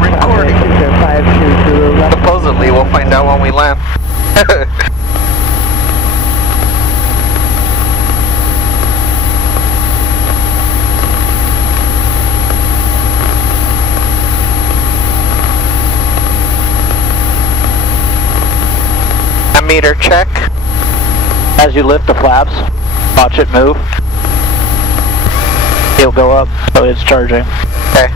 recording. 205 Zulu left. Supposedly, we'll find out when we land. Meter check. As you lift the flaps, watch it move. It'll go up, so it's charging. Okay.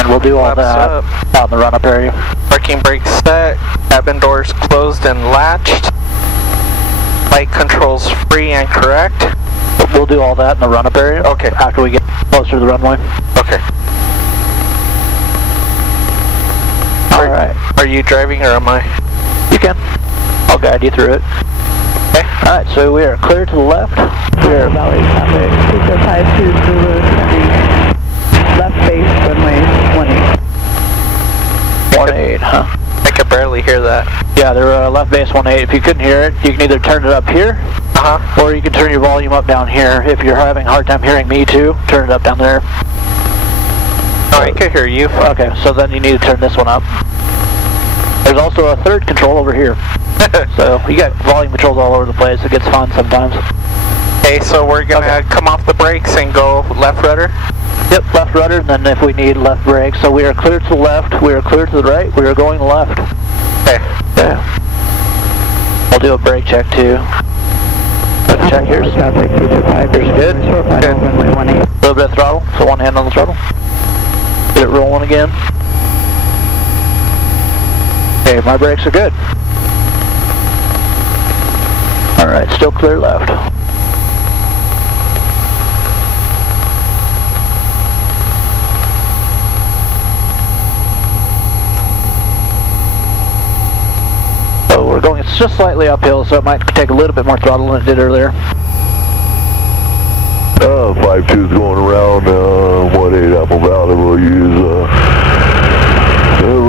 And we'll do all Flaps that up. out in the run-up area. Parking brake set. Cabin doors closed and latched. Light controls free and correct. We'll do all that in the run-up area. Okay. After we get closer to the runway. Okay. Alright. Are you driving or am I? You can. I'll guide you through it. Okay. Alright, so we are clear to the left. We are Valley traffic 205 Zulu descending left base runway 18. 18, huh? I could barely hear that. Yeah, they're left base 18. If you couldn't hear it, you can either turn it up here, or you can turn your volume up down here. If you're having a hard time hearing me too, turn it up down there. Oh, I can hear you. Okay, so then you need to turn this one up. There's also a third control over here. So you got volume controls all over the place. It gets fun sometimes. Okay, so we're gonna come off the brakes and go left rudder? Yep, left rudder, and then if we need left brake. So we are clear to the left, we are clear to the right, we are going left. Okay. Yeah. We'll do a brake check too. Brake check here. Traffic 205. Here's good. Short final Good. runway 18. A little bit of throttle, so one hand on the throttle. Get it rolling again. Okay, my brakes are good. Alright, still clear left. So we're going, it's just slightly uphill, so it might take a little bit more throttle than it did earlier. 52's going around 18 Apple Valley. We'll use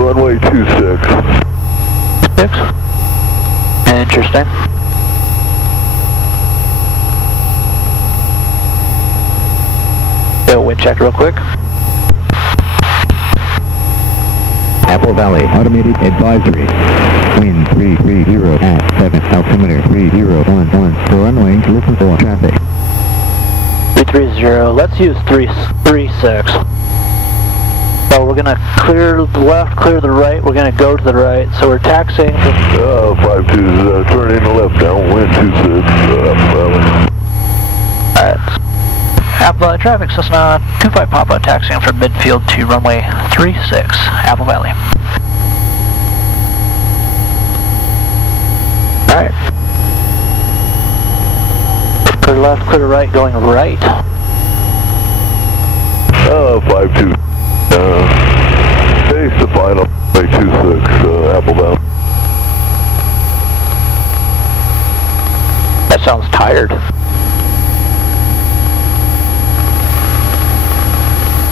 runway 26. 6. Interesting. Do a wind check real quick. Apple Valley Automated Advisory. Wind 330 at 7, altimeter 3011 for runway, listen for traffic. 330, let's use 336. So we're gonna clear the left, clear the right, we're gonna go to the right, so we're taxiing. 52's turning left down, wind 26, Apple Valley. Alright. Apple Valley traffic, Cessna 25 Papa taxiing from midfield to runway 36, Apple Valley. Alright. Clear left, clear right, going right. 52. Base the final, runway 26, Apple Valley. That sounds tired.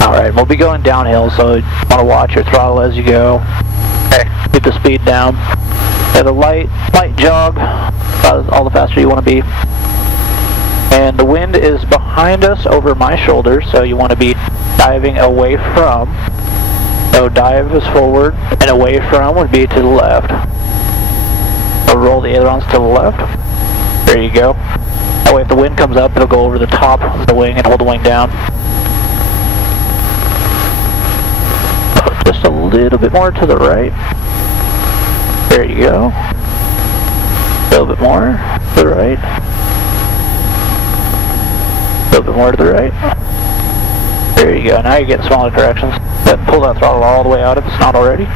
Alright, we'll be going downhill, so you want to watch your throttle as you go. Okay. Keep the speed down. Have a light jog, about all the faster you want to be. And the wind is behind us over my shoulder, so you want to be diving away from. So dive is forward, and away from would be to the left. So roll the ailerons to the left. There you go. That way if the wind comes up, it'll go over the top of the wing and hold the wing down. Just a little bit more to the right. There you go. A little bit more to the right. A little bit more to the right. There you go. Now you're getting smaller directions. Go ahead and pull that throttle all the way out if it's not already.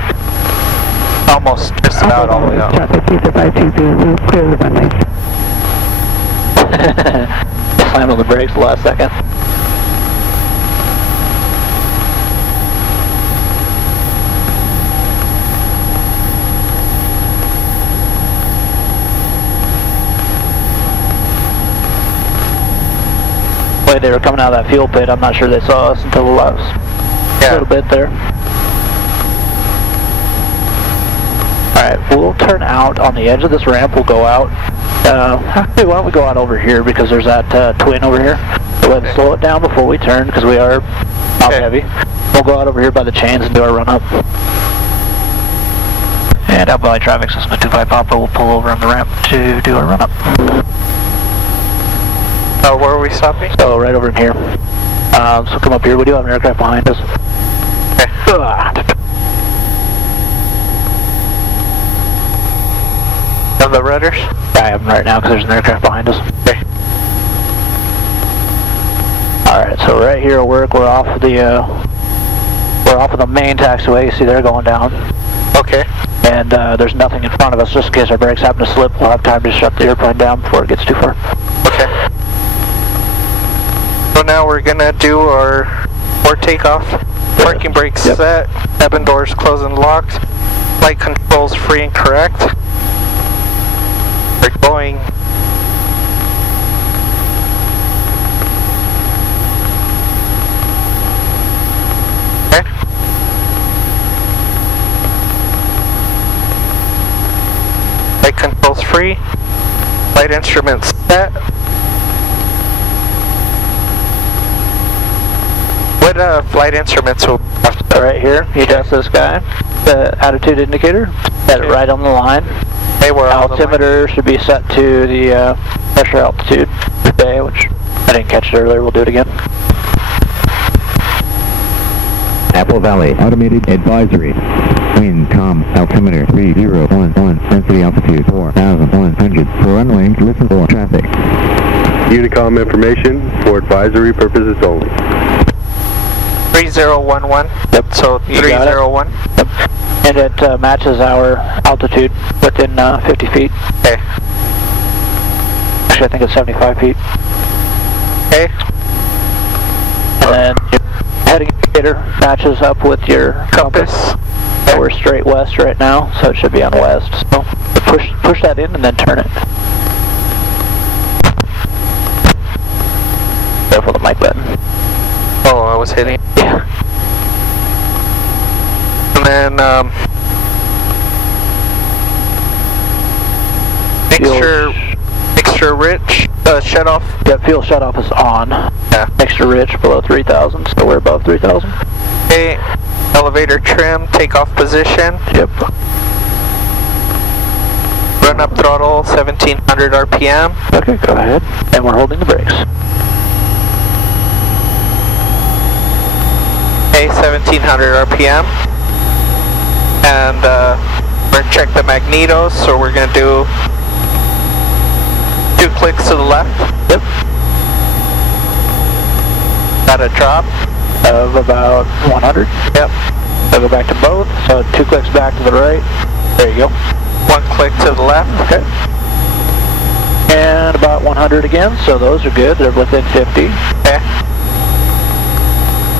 Almost just about all the way out. Traffic 205 Zulu, clear the runway. Slammed on the brakes the last second. Way they were coming out of that fuel pit, I'm not sure they saw us until the last little bit there. Alright, we'll turn out on the edge of this ramp, we'll go out. Actually, why don't we go out over here because there's that twin over here. Go ahead and slow it down before we turn, because we are top heavy. We'll go out over here by the chains and do our run up. And Apple Valley traffic system at 25 Papa will pull over on the ramp to do our run up. Oh, where are we stopping? So right over in here. So come up here. We do have an aircraft behind us. Okay. Have the rudders? I have them right now because there's an aircraft behind us. Okay. Alright, so right here at work, we're off of the main taxiway. You see they're going down. Okay. And there's nothing in front of us, just in case our brakes happen to slip. We'll have time to shut the airplane down before it gets too far. Okay. So now we're gonna do our takeoff. Parking brakes set, cabin doors closed and locked, flight controls free and correct. We're going. Okay. Flight controls free. Flight instruments set. What flight instruments will Right here, you adjust this guy, the attitude indicator, set it right on the line. They were altimeter should be set to the pressure altitude today, which I didn't catch it earlier. We'll do it again. Apple Valley automated advisory. Wind calm, altimeter 3011, density altitude 4,100. For runway, listen for traffic. Unicom information for advisory purposes only. 3011. Yep. So 301. Yep. And it matches our altitude within 50 feet. Okay. Actually, I think it's 75 feet. Okay. And then your heading indicator matches up with your compass. So we're straight west right now, so it should be on west. So push that in and then turn it. Careful the mic button. Oh, I was hitting. Yeah. And then mixture rich shut off. Yep, fuel shut off is on. Yeah. Extra rich below 3,000, so we're above 3,000. Okay. Elevator trim, takeoff position. Yep. Run up throttle, 1700 RPM. Okay, go ahead. And we're holding the brakes. Okay, 1700 RPM. And we're gonna check the magnetos, so we're gonna do 2 clicks to the left. Yep. Got a drop Of about 100. Yep. So go back to both. So 2 clicks back to the right. There you go. 1 click to the left. Okay. And about 100 again. So those are good. They're within 50. Okay.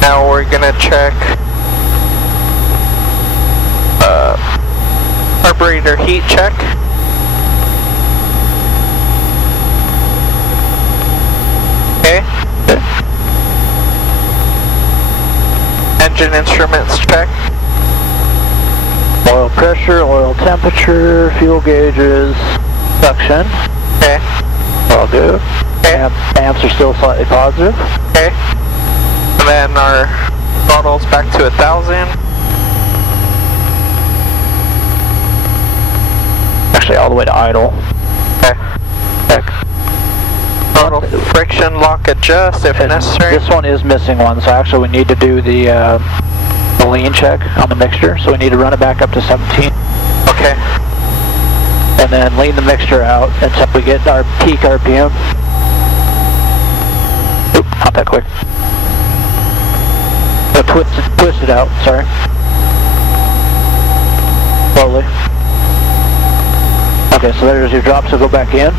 Now we're gonna check carburetor heat check. Okay. Engine instruments check. Oil pressure, oil temperature, fuel gauges, suction. Okay. All good. Okay. Amps are still slightly positive. Okay. And then our throttle's back to 1,000. Actually, all the way to idle. Okay. Throttle friction lock adjust if necessary. This one is missing one, so actually we need to do the lean check on the mixture. So we need to run it back up to 17. Okay. And then lean the mixture out until we get our peak RPM. Oop, not that quick. So twist it out, sorry. Slowly. Okay, so there's your drop, so go back in.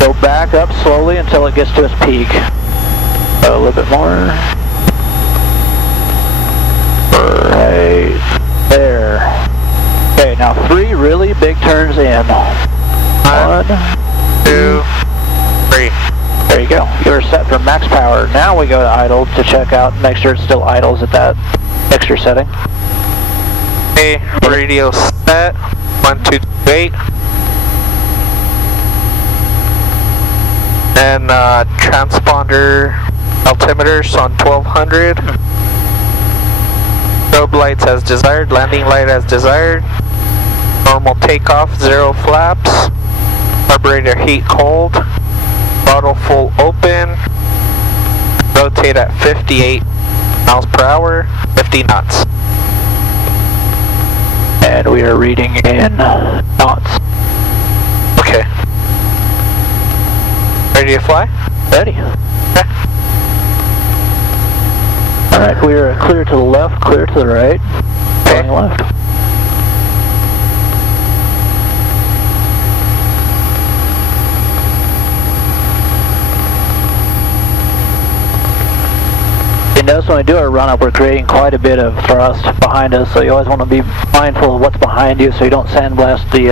Go back up slowly until it gets to its peak. A little bit more. Right there. Okay, now 3 really big turns in. 1, 2, 3. There you go. You're set for max power. Now we go to idle to check out, make sure it still idles at that mixture setting. Okay, radio set. 1, 2, 8. And transponder altimeters on 1200. Strobe lights as desired, landing light as desired. Normal takeoff, 0 flaps. Carburetor heat cold. Throttle full open. Rotate at 58 miles per hour, 50 knots. And we are reading in knots. Okay. Ready to fly? Ready. Okay. Alright, we are clear to the left, clear to the right. Going left. You notice when we do our run-up, we're creating quite a bit of thrust behind us, so you always want to be mindful of what's behind you so you don't sandblast the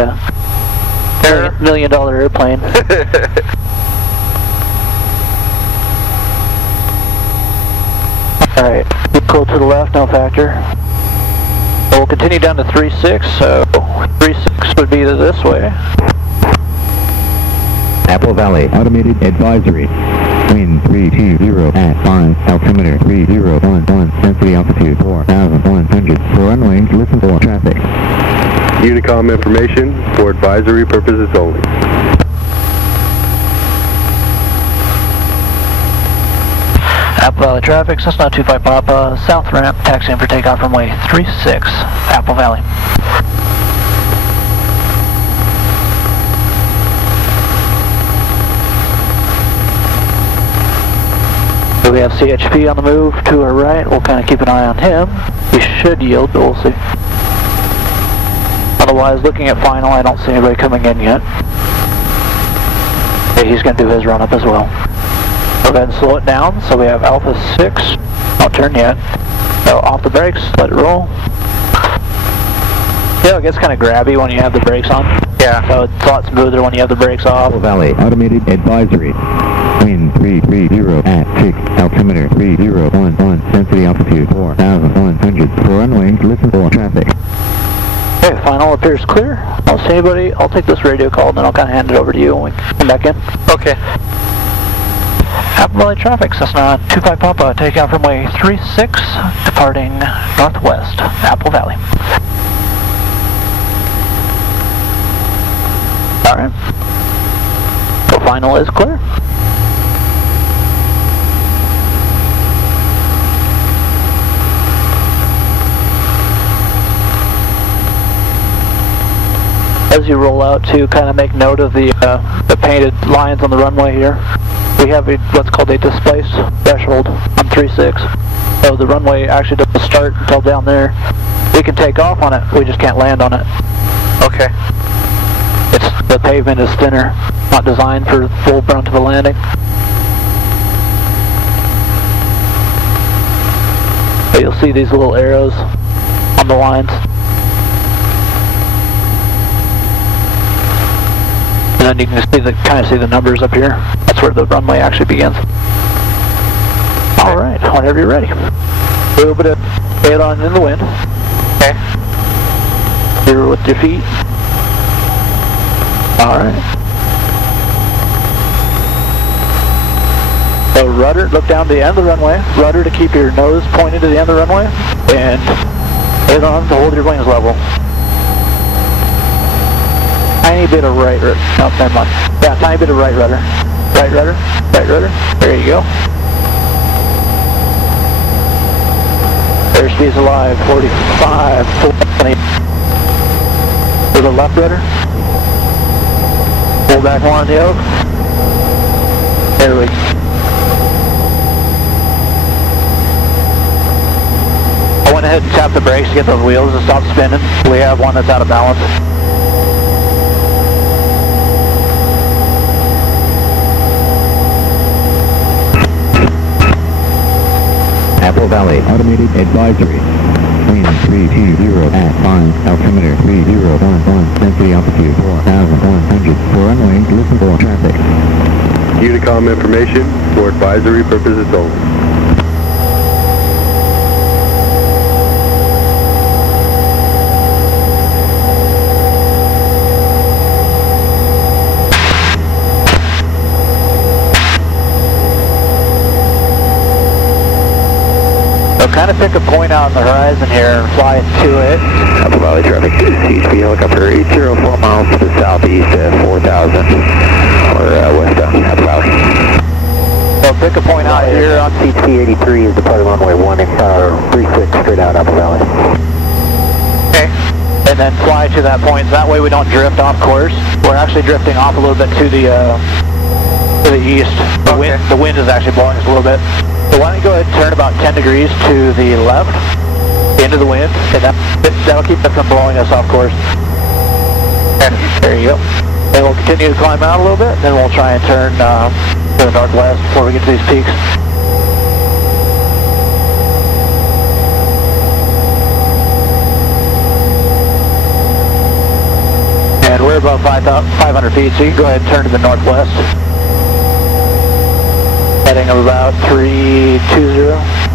$1 million airplane. Alright, cool to the left, no factor. So we'll continue down to 3-6, so 3-6 would be this way. Apple Valley, automated advisory. Wind 320 at 5, altimeter 3011, density altitude 4,100. For runway, listen for traffic. Unicom information for advisory purposes only. Apple Valley traffic, Cessna 25 Papa, south ramp, taxiing for takeoff runway 36, Apple Valley. So we have CHP on the move to our right. We'll kind of keep an eye on him. He should yield, but we'll see. Otherwise, looking at final, I don't see anybody coming in yet. Okay, he's going to do his run-up as well. Go ahead and slow it down. So we have Alpha 6. Don't turn yet. So off the brakes, let it roll. Yeah, it gets kind of grabby when you have the brakes on. Yeah. So it's a lot smoother when you have the brakes off. Apple Valley, automated advisory. Wind 330 at 6, altimeter 3011, density altitude 4,100. For runway, listen for traffic. Okay, final appears clear. I don't see anybody. I'll take this radio call and then I'll kind of hand it over to you when we come back in. Okay. Apple Valley traffic, Cessna 25 Papa, takeoff runway 36, departing northwest, Apple Valley. Alright. So final is clear. As you roll out, to kind of make note of the painted lines on the runway here, we have what's called a displaced threshold on 36. So the runway actually doesn't start until down there. We can take off on it, we just can't land on it. Okay. The pavement is thinner, not designed for full brunt of a landing. But you'll see these little arrows on the lines. And then you can kind of see the numbers up here. That's where the runway actually begins. Alright, whenever you're ready. A little bit of aileron in the wind. Okay. Here with your feet. Alright. So rudder, look down to the end of the runway. Rudder to keep your nose pointed to the end of the runway. And aileron to hold your wings level. Tiny bit of right rudder. No, never mind. Yeah, tiny bit of right rudder. Right rudder. Right rudder. There you go. Airspeed's alive. 45, 20. To the left rudder. Pull back on the yoke. There we go. I went ahead and tapped the brakes to get those wheels to stop spinning. We have one that's out of balance. Apple Valley, automated advisory. Wind 320 at 5, altimeter 3011, density altitude 4,100. For runway, listen for traffic. Unicom information for advisory purposes only. pick a point out on the horizon here and fly to it. Apple Valley traffic, CHP helicopter 804 miles to the southeast at 4,000, or west of Apple Valley. So pick a point out here on CHP 83 is departing runway 36 straight out Apple Valley. Okay. and then fly to that point. That way we don't drift off course. We're actually drifting off a little bit to the east. The wind is actually blowing us a little bit. So why don't you go ahead and turn about 10 degrees to the left, into the wind, and that'll keep it from blowing us off course. And there you go. And we'll continue to climb out a little bit, and then we'll try and turn to the northwest before we get to these peaks. And we're about 500 feet, so you can go ahead and turn to the northwest. Heading of about 320.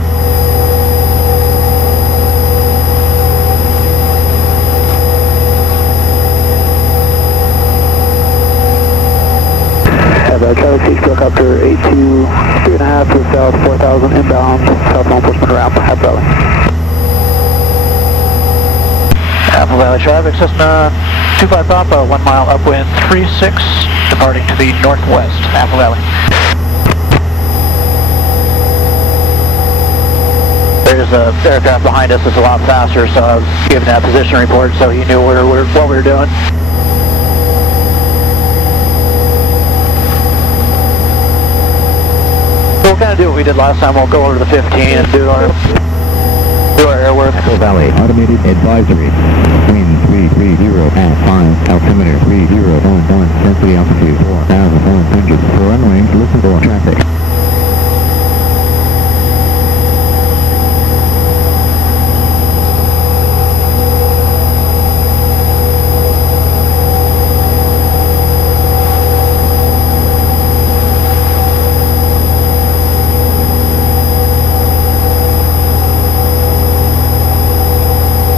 Charlie Beach helicopter 82, 3.5 to the south, 4,000 inbound, south law enforcement around Apple Valley. Apple Valley traffic, Cessna 25 Papa, 1 mile upwind 36, departing to the northwest, Apple Valley. There's an aircraft behind us that's a lot faster, so I was giving that position report so he knew what we were doing. We'll kind of do what we did last time. We'll go over to the 15 and do our airwork. Apple Valley automated advisory. Wind 330 at 5, altimeter 3011, density altitude 4,100. For runway, listen for traffic.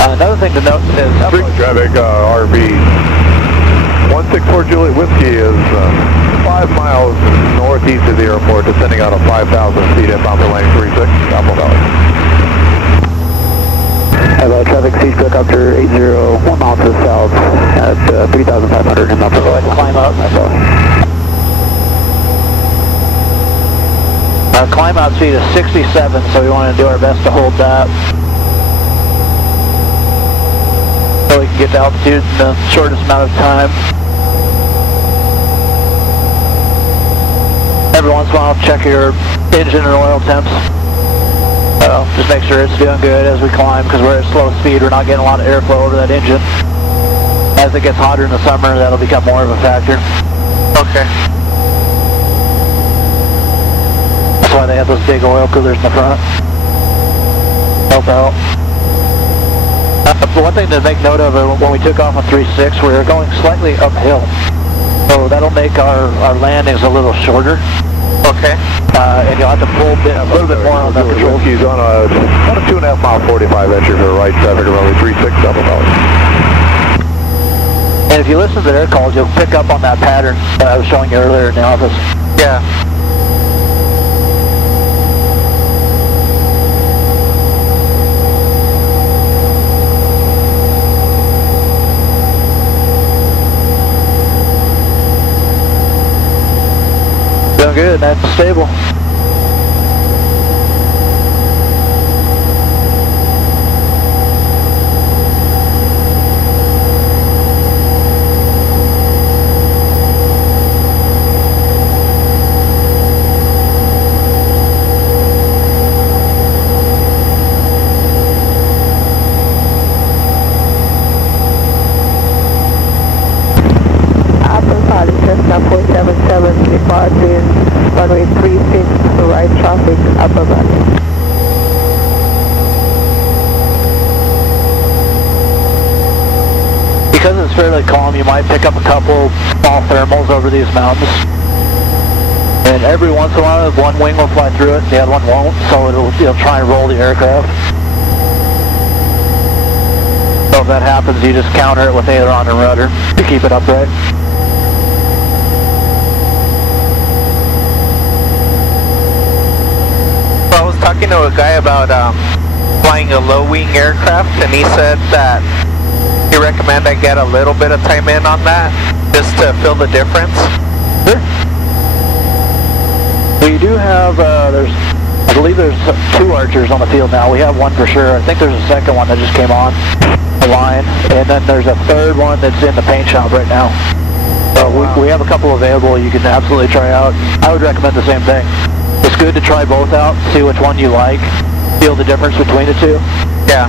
Another thing to note is traffic, RV 164 Juliet Whiskey is 5 miles northeast of the airport, descending out of 5,000 feet inbound for lane 36, Apple Valley. Hello, traffic, Siege helicopter 80, 1 mile to the south at 3,500 inbound. Go ahead and climb up. Our climb out speed is 67, so we want to do our best to hold that. So we can get to altitude in the shortest amount of time. Every once in a while, check your engine and oil temps. Just make sure it's doing good as we climb, because we're at slow speed. We're not getting a lot of airflow over that engine. As it gets hotter in the summer, that'll become more of a factor. Okay. That's why they have those big oil coolers in the front. Help out. One thing to make note of, when we took off on 36, we were going slightly uphill. So that'll make our landings a little shorter. Okay. And you'll have to pull a little bit more on the control. Whiskey's on a 2.5 mile 45 entry for the right traffic, runway 36, Apple Valley. And if you listen to the air calls, you'll pick up on that pattern that I was showing you earlier in the office. Yeah. Doing good, nice and stable. Apple Valley, Cessna 477, departing runway 36 to right traffic, Apple Valley. Because it's fairly calm, you might pick up a couple small thermals over these mountains. And every once in a while, one wing will fly through it, the other one won't, so it'll try and roll the aircraft. So if that happens, you just counter it with aileron and rudder to keep it upright. So I was talking to a guy about flying a low-wing aircraft, and he said that he recommend I get a little bit of time in on that, just to feel the difference. Sure. We do have, I believe there's 2 Archers on the field now. We have one for sure. I think there's a second one that just came on the line, and then there's a third one that's in the paint shop right now. So we have a couple available you can absolutely try out. I would recommend the same thing. It's good to try both out, see which one you like, feel the difference between the two. Yeah.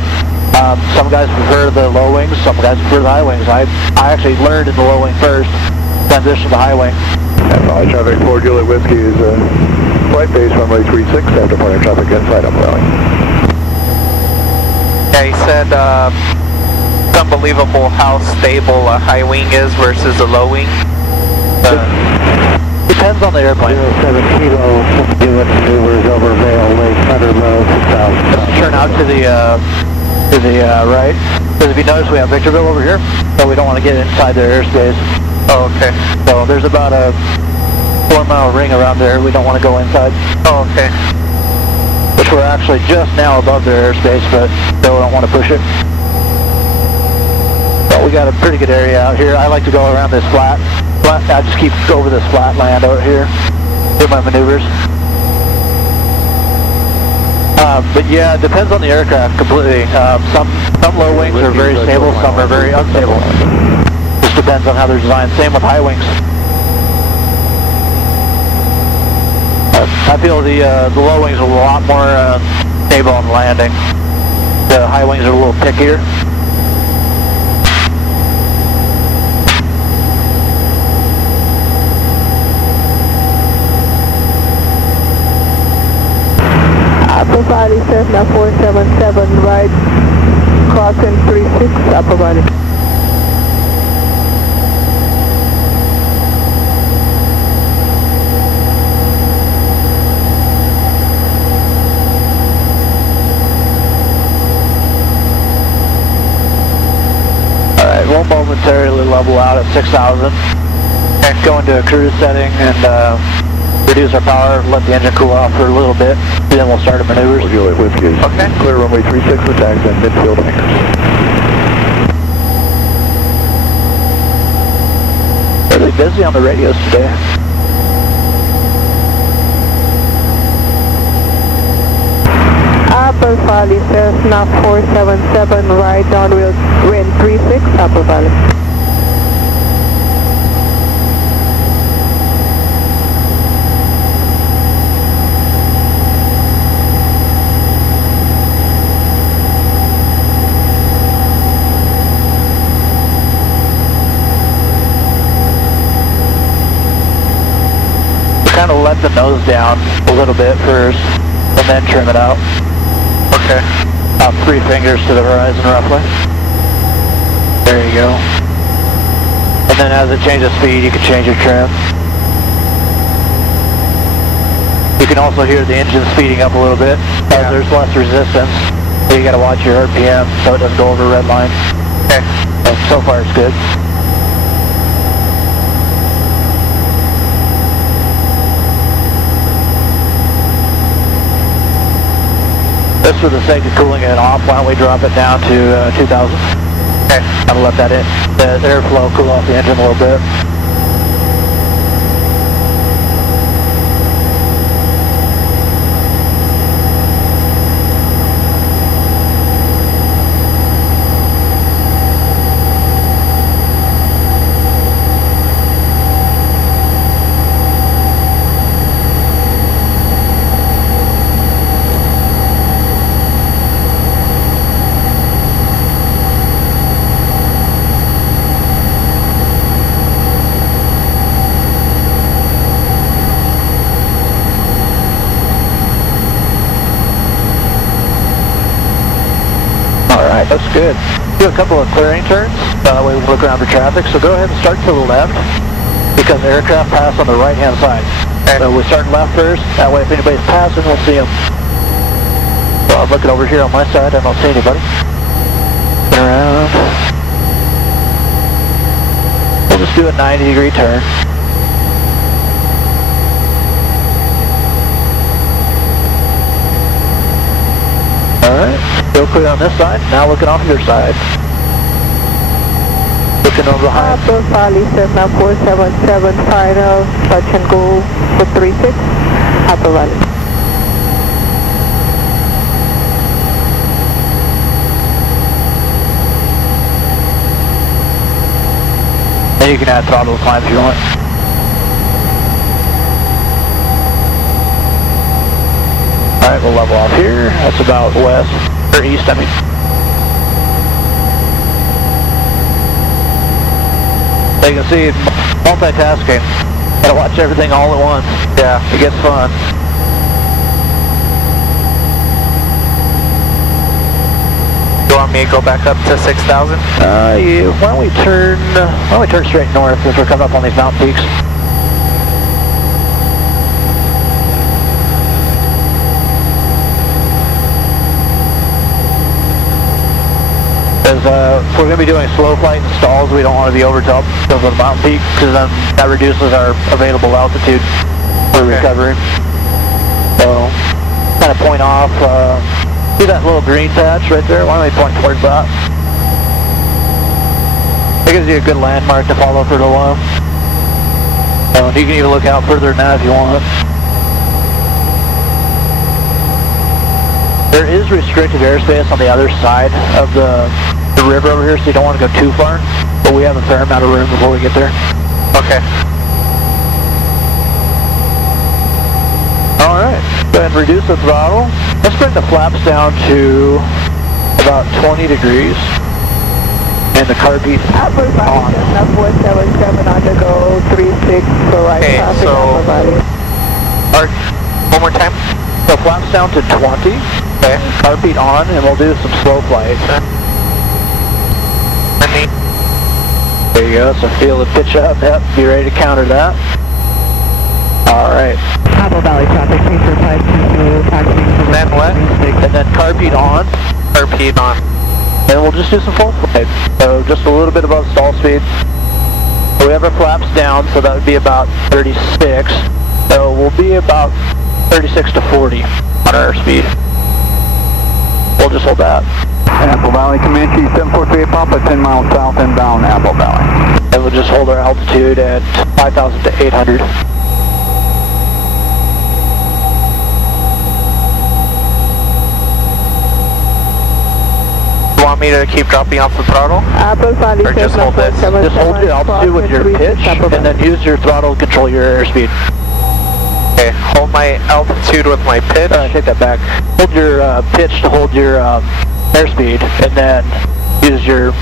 Some guys prefer the low wings, some guys prefer the high wings. I actually learned in the low wing first, transitioned to high wing. Valley traffic 4 Juliet Whiskey is flight base runway 36 after pointing traffic inside Apple Valley. Yeah, he said it's unbelievable how stable a high wing is versus a low wing. Depends on the airplane. 07 Kilo, doing maneuvers over Vail Lake, Thunder Row, 6000. Let's turn out to the right. Because if you notice, we have Victorville over here, so we don't want to get inside their airspace. Oh, okay. So there's about a 4-mile ring around there. We don't want to go inside. Oh, okay. Which we're actually just now above their airspace, but still don't want to push it. But we got a pretty good area out here. I like to go around this flat. I just keep over this flat land out here, do my maneuvers. But yeah, it depends on the aircraft completely. Some low wings are very stable, some are very unstable. Just depends on how they're designed. Same with high wings. I feel the low wings are a lot more stable on landing. The high wings are a little pickier. Upper Valley Cessna 477, right, crossing 36, Upper Valley. Alright, we'll momentarily level out at 6,000. Go into a cruise setting and reduce our power, let the engine cool off for a little bit, then we'll start our maneuvers. 4 Juliet Whiskey is clear runway 36 with tags and midfield hangars. Really busy on the radios today. Upper Valley Cessna 477, right, downwind 36, Upper Valley. Kind of let the nose down a little bit first, and then trim it out. Okay. About 3 fingers to the horizon, roughly. There you go. And then as it changes speed, you can change your trim. You can also hear the engine speeding up a little bit, as there's less resistance. So you got to watch your RPM so it doesn't go over red line. Okay. So far it's good. Just for the sake of cooling it off, why don't we drop it down to 2,000? Okay. I'll let that in, the airflow cool off the engine a little bit. Alright, that's good. Do a couple of clearing turns, that way we'll look around for traffic, so go ahead and start to the left, because aircraft pass on the right hand side. Okay. So we'll start left first, that way if anybody's passing, we'll see them. So I'm looking over here on my side, I don't see anybody. Turn around. We'll just do a 90-degree turn. Alright. Clear on this side, now looking off your side. Looking over behind. Apple Valley 79477, final, touch and go for 36, Apple Valley. And you can add throttle to climb if you want. Alright, we'll level off here. That's about west, or east, I mean. So you can see, multitasking. Gotta watch everything all at once. Yeah, it gets fun. You want me to go back up to 6,000? Yeah, why don't we turn straight north if we're coming up on these mountain peaks. Because if we're going to be doing slow flight and stalls, we don't want to be over top of the mountain peak, because then that reduces our available altitude for recovery. So, kind of point off, see that little green patch right there? Why don't we point towards that? It gives you a good landmark to follow for a while. So you can even look out further than that if you want. There is restricted airspace on the other side of the river over here, so you don't want to go too far, but we have a fair amount of room before we get there. Okay. Alright, go ahead and reduce the throttle. Let's bring the flaps down to about 20 degrees, and the car beat Apple Valley 79477, undergo 36 for right Okay, traffic, so- Apple Valley. One more time. So flaps down to 20, Okay. car beat on, and we'll do some slow flight. There you go, so feel the pitch up, yep, be ready to counter that. Alright. Apple Valley traffic, 345, taxiing for Then what? And then car beat on, RP on. and we'll just do some full flight. So just a little bit above stall speed. So we have our flaps down, so that would be about 36. So we'll be about 36 to 40 on our speed. We'll just hold that. Apple Valley, Comanche 7438 Papa, 10 miles south inbound Apple Valley. And we'll just hold our altitude at 5,000 to 800. You want me to keep dropping off the throttle? Apple Valley Or just hold this? 747, Just hold your altitude with your pitch, and then use your throttle to control your airspeed. Okay, hold my altitude with my pitch. Take that back. Hold your pitch to hold your airspeed, and then use your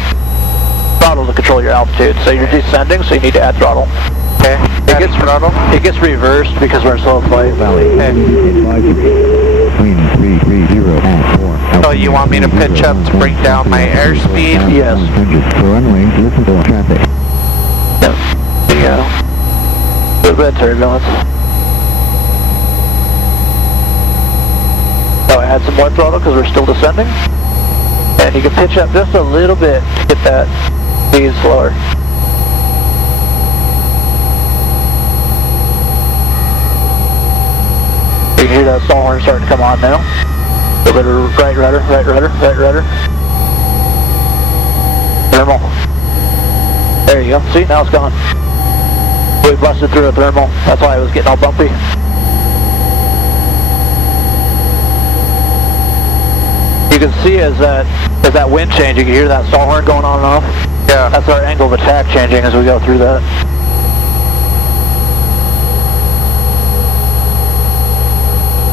throttle to control your altitude. So you're descending, so you need to add throttle. Okay, It gets reversed because we're in slow flight. Valley. Wind 330 at 4. So you want me to pitch up to bring down my airspeed? Yes. 100 for runway, listen for traffic. Yep. There you go. A little bit of turbulence. So add some more throttle because we're still descending. And you can pitch up just a little bit to get that speed slower. You can hear that stall horn starting to come on now. A little bit of right rudder, right rudder, right rudder. Thermal. There you go. See, now it's gone. We busted through a thermal. That's why it was getting all bumpy. You can see as that wind change, you can hear that stall horn going on and off. Yeah. That's our angle of attack changing as we go through that.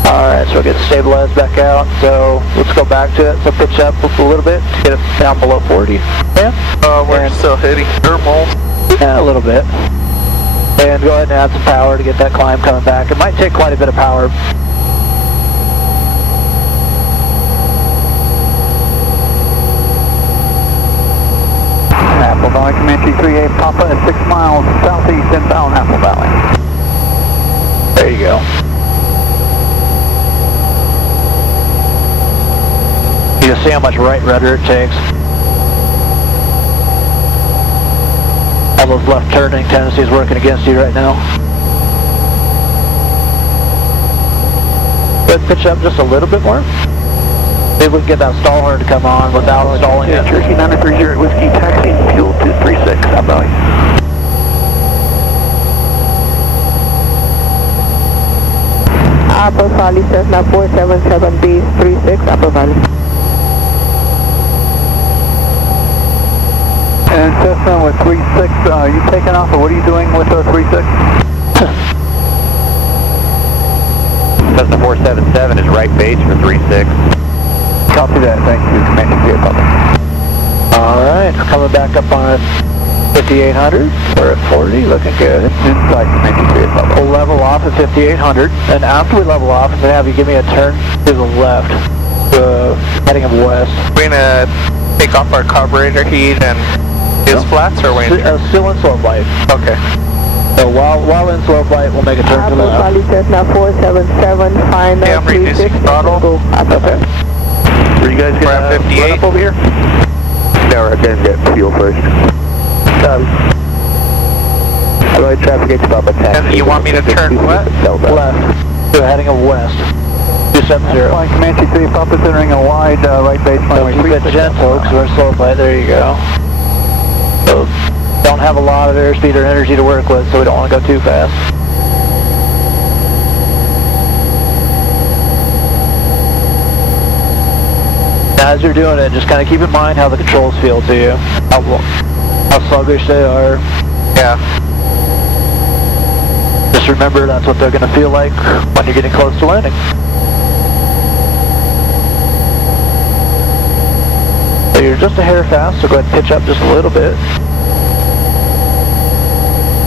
Alright, so we'll get stabilized back out. So let's go back to it. So pitch up a little bit to get it down below 40. Yeah? We're still hitting thermal. Yeah, a little bit. And go ahead and add some power to get that climb coming back. It might take quite a bit of power. Apple Valley, Comanche 38 Papa at 6 miles southeast inbound Apple Valley. There you go. You can see how much right rudder it takes. All those left turning tendencies working against you right now. Go ahead and pitch up just a little bit more. See if we can get that stall horn to come on without stalling it. Jersey 930 Whiskey, taxi, fuel 236, Apple Valley. Apple Valley, Cessna 477 base 36, Apple Valley. And Cessna with 36, are you taking off, or what are you doing with 36? Cessna 477 is right base for 36. Copy that, thank you, Commander Republic. Alright, coming back up on 5800. We're at 40, looking good. Inside Commander Republic. We'll level off at 5800, and after we level off, I'm going to have you give me a turn to the left, heading up west. We're gonna take off our carburetor heat and his flats, or we're Still in slope light. Okay. So while in slope light, we'll make a turn to the Apple left. Valley, Cessna 477, final Okay, I'm 36, reducing throttle. go Apple Valley. Are you guys We're gonna at 58. run up over here? No, we're gonna get fuel first. Alright, traffic gauge stop attack. And you want me to turn what? Left. So heading up west. 270. Flying Comanche 3, Papa's entering a wide right base So runway keep it 36. gentle, because we're in slope light. There you go. So don't have a lot of airspeed or energy to work with, so we don't want to go too fast. As you're doing it, just kind of keep in mind how the controls feel to you, how sluggish they are. Yeah. Just remember that's what they're going to feel like when you're getting close to landing. So you're just a hair fast, so go ahead and pitch up just a little bit.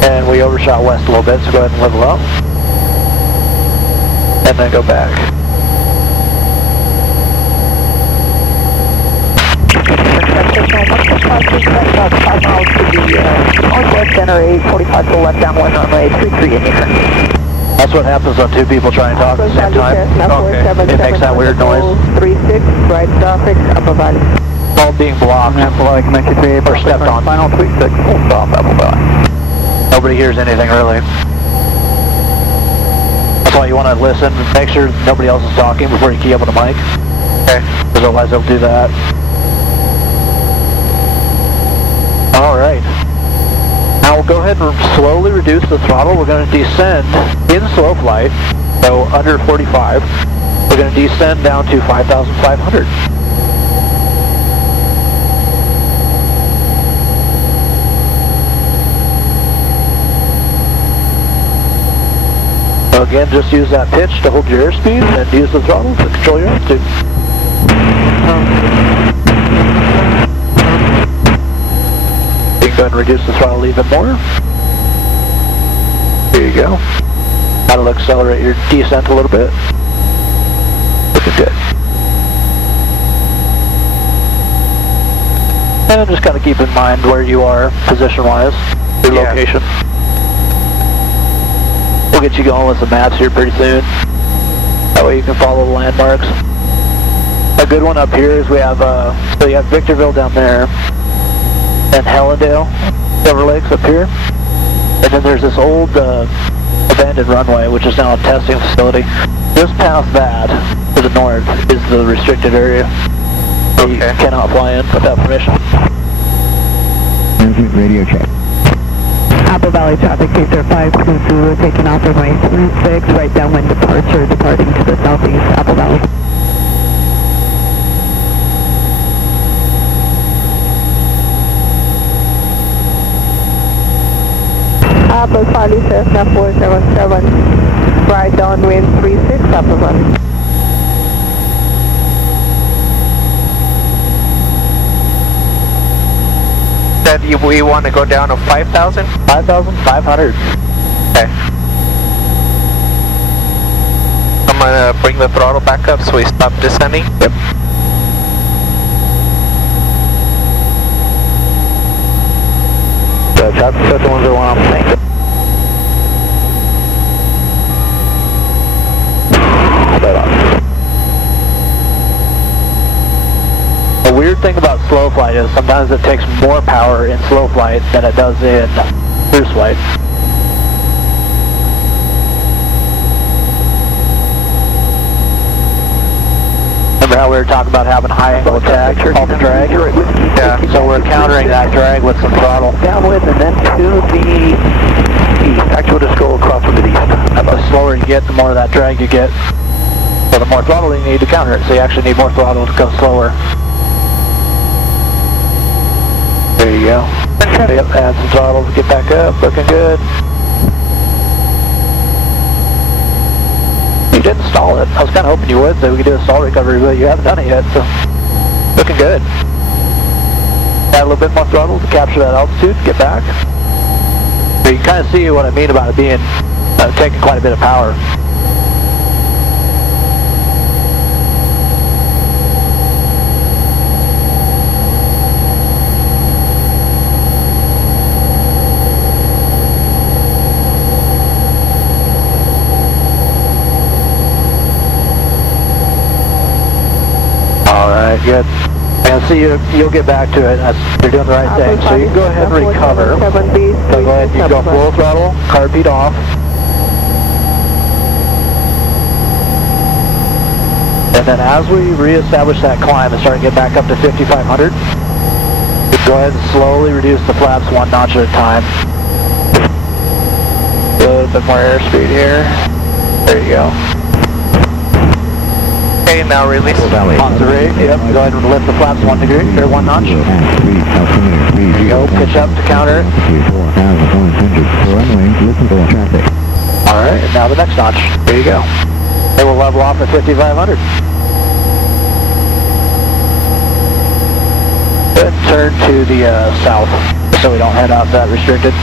And we overshot west a little bit, so go ahead and level up. And then go back. About 5 miles to the northwest, center 845 to left downwind runway 33 in your turn. That's what happens when two people try and talk at the same time. Okay. It makes that weird noise. 36, right traffic, Apple Valley. It's all being blocked. Flying Comanche 3, Or stepped on. Final 36, full stop, Apple Valley. Nobody hears anything really. That's why you want to listen, make sure nobody else is talking before you key up on the mic. Okay. Because otherwise they'll do that. Alright. Now we'll go ahead and slowly reduce the throttle. We're going to descend in slope light, so under 45. We're going to descend down to 5,500. So again, just use that pitch to hold your airspeed and use the throttle to control your altitude. You can go ahead and reduce the throttle even more. There you go. That'll accelerate your descent a little bit. Looking good. And just kind of keep in mind where you are position-wise, your location. We'll get you going with some maps here pretty soon. That way you can follow the landmarks. A good one up here is we have, so you have Victorville down there, and Hellendale, Silver Lakes up here. And then there's this old abandoned runway, which is now a testing facility. Just past that, to the north, is the restricted area. You cannot fly in without permission. Transmit radio check. Apple Valley traffic, Caser 520, taking off runway 36, right downwind departure, departing to the southeast, Apple Valley. Apple Valley, Cessna 477, right downwind 36, Apple Valley. Said we want to go down to 5,000? 5,500. Okay. I'm gonna bring the throttle back up so we stop descending. Yep. So traffic set the 101 on the tank. The weird thing about slow flight is sometimes it takes more power in slow flight than it does in cruise flight. Remember how we were talking about having high angle attack on the drag. Yeah. So we're countering that drag with some throttle. Downwind and then to the east. Actually, just go across to the east. The slower you get, the more of that drag you get. So the more throttle you need to counter it. So you actually need more throttle to go slower. There you go. Yep, add some throttle to get back up. Looking good. You didn't stall it. I was kind of hoping you would, so we could do a stall recovery, but you haven't done it yet, so looking good. Add a little bit more throttle to capture that altitude, get back. So you can kind of see what I mean about it being, taking quite a bit of power. Alright, good. And see, you'll get back to it. You're doing the right thing. So you can go ahead and recover. So go ahead, you go full throttle, carb off. And then as we reestablish that climb and start to get back up to 5,500, go ahead and slowly reduce the flaps one notch at a time. A little bit more airspeed here. There you go. Okay, now release. On the rig, yep, go ahead and lift the flaps 1 degree, or 1 notch. There you go, pitch up to counter it. Alright, and now the next notch. There you go. It will level off at 5,500. Good, turn to the south, so we don't head off that restricted.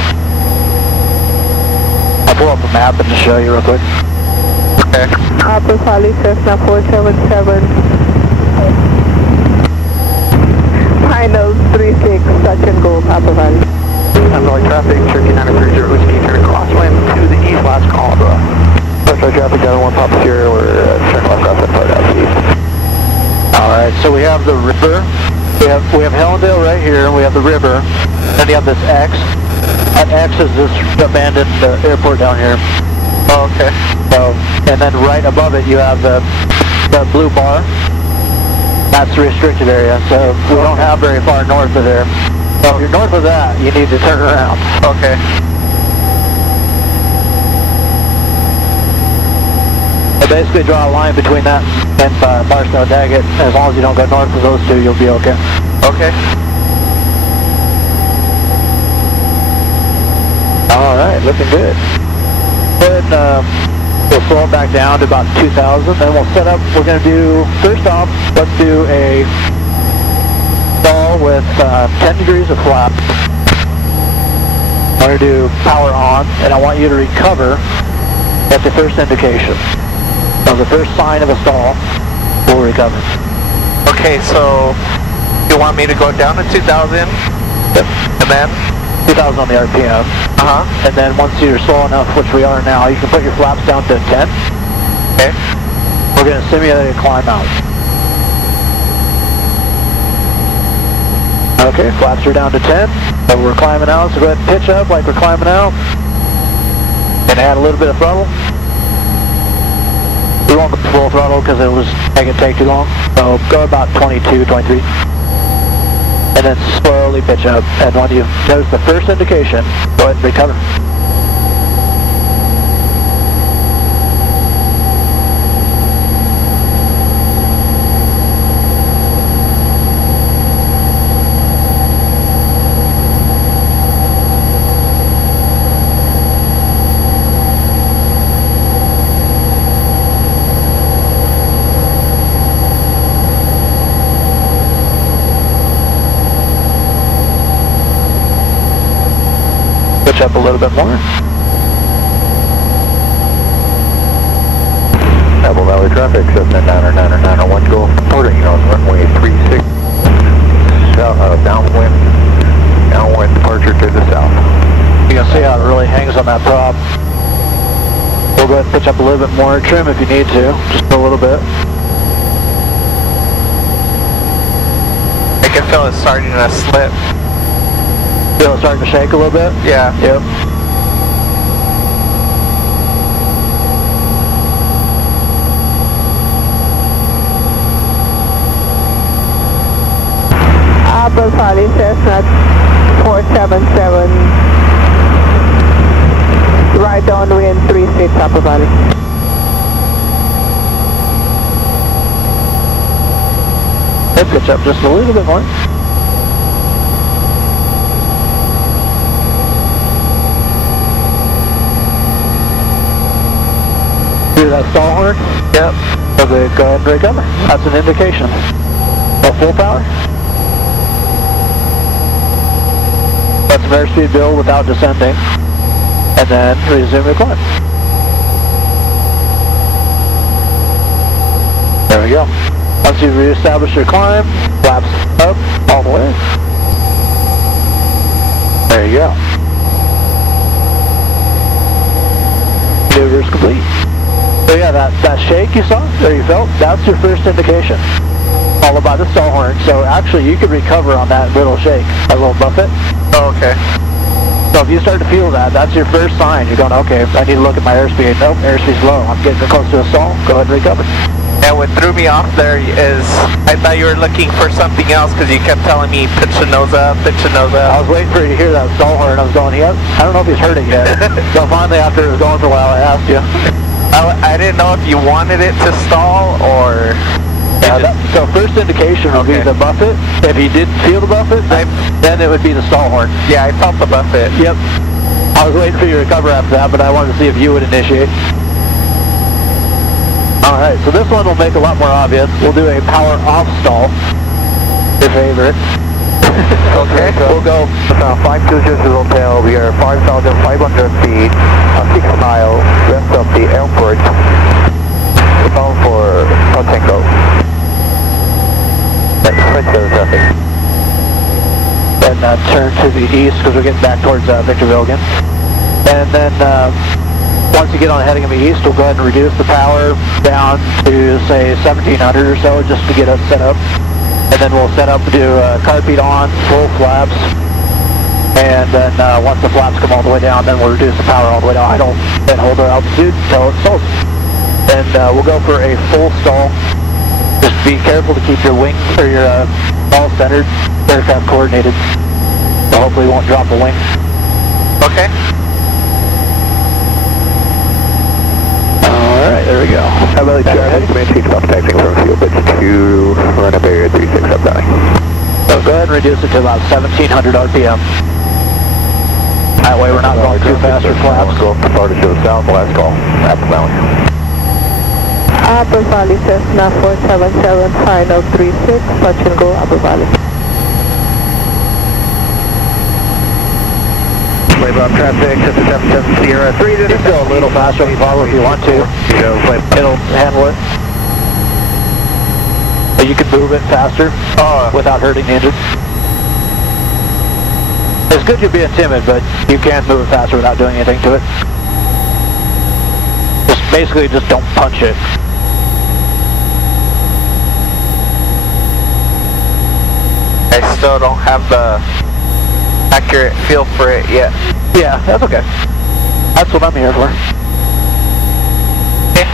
I'll pull up a map and just show you real quick. Okay. Upper Valley, Cessna 477. Final 36, touch and go, Upper Valley. Valley traffic, 13930, whiskey, turn crosswind to the east, last call, bro. Western traffic, down 1 Papa Sierra, we're turning left crosswind, part out east. Alright, so we have the river. We have Hellendale right here, and we have the river. Then you have this X. That X is this abandoned airport down here. Oh, okay. So, and then right above it you have the blue bar. That's the restricted area, so we don't have very far north of there. So if you're north of that, you need to turn around. Okay. So basically draw a line between that and Barstow Daggett. As long as you don't go north of those two, you'll be okay. Okay. Alright, looking good. Then we'll slow it back down to about 2,000, then we'll set up, we're going to do, first off, let's do a stall with 10 degrees of flap. I'm going to do power on, and I want you to recover at the first indication. So the first sign of a stall, we'll recover. Okay, so you want me to go down to 2,000? Yep. And then? 2,000 on the RPM. And then once you're slow enough, which we are now, you can put your flaps down to 10. Okay. We're going to simulate a climb out. Okay, flaps are down to 10. So we're climbing out, so go ahead and pitch up like we're climbing out. And add a little bit of throttle. We won't go full throttle because it was take too long. So go about 22, 23. And then slowly pitch up. And when you notice the first indication, go ahead and recover. Up a little bit more. Apple Valley traffic, 7990901, go reporting on runway 36, downwind departure to the south. You can see how it really hangs on that prop. We'll go ahead and pitch up a little bit more, trim if you need to, just a little bit. I can feel it starting to slip. Feel it starting to shake a little bit? Yeah. Yep. Apple Valley, Cessna 477, right downwind 36 Apple Valley. Let's pitch up just a little bit more. Hear that stall horn? Yep. Okay, go ahead and brake cover. That's an indication. About full power. Let some airspeed build without descending. And then resume your climb. There we go. Once you've reestablished your climb, flaps up all the way. There you go. Maneuver's complete. So yeah, that shake you saw, or you felt, that's your first indication. Followed by the stall horn. So actually you could recover on that little shake, a little buffet. Oh, okay. So if you start to feel that, that's your first sign. You're going, okay, I need to look at my airspeed. Nope, airspeed's low. I'm getting close to a stall. Go ahead and recover. And what threw me off there is I thought you were looking for something else because you kept telling me pitch the nose up, pitch the nose I up. was waiting for you to hear that stall horn. I was going, I don't know if he's heard it yet. So finally, after it was going for a while, I asked you. I didn't know if you wanted it to stall or... Yeah, so first indication would be the buffet. If you didn't feel the buffet, then it would be the stall horn. Yeah, I felt the buffet. Yep. I was waiting for you to recover after that, but I wanted to see if you would initiate. Alright, so this one will make a lot more obvious. We'll do a power off stall. Your favorite. Okay. We'll go 520 hotel. We are 5,500 feet, 6 miles west of the airport. We're bound for Pochenko. That's switch to the traffic. Then turn to the east because we're getting back towards Victorville again. And then once you get on heading in the east, we'll go ahead and reduce the power down to say 1700 or so just to get us set up. And then we'll set up to do carpet on, full flaps. And then once the flaps come all the way down, then we'll reduce the power all the way to idle and hold our altitude until it stalls. And we'll go for a full stall. Just be careful to keep your wing or your ball centered, aircraft coordinated. So hopefully you won't drop the wing. Okay. Alright, there we go. How about the traffic? Maintain stop taxiing from fuel bits to run up area 36 up Valley. So go ahead and reduce it to about 1700 RPM. That way we're not going too fast or flaps. Go up to Florida to the south, last call, Apple Valley. Apple Valley, Cessna 477, final 36, touch and go, Apple Valley. Label up traffic, 770, 3 You can go a little faster on the throttle if you want to. It'll handle it. But you can move it faster without hurting the engine. It's good you're being timid, but you can move it faster without doing anything to it. Basically, just don't punch it. I still don't have the accurate feel for it yet. Yeah, that's okay. That's what I'm here for. Okay.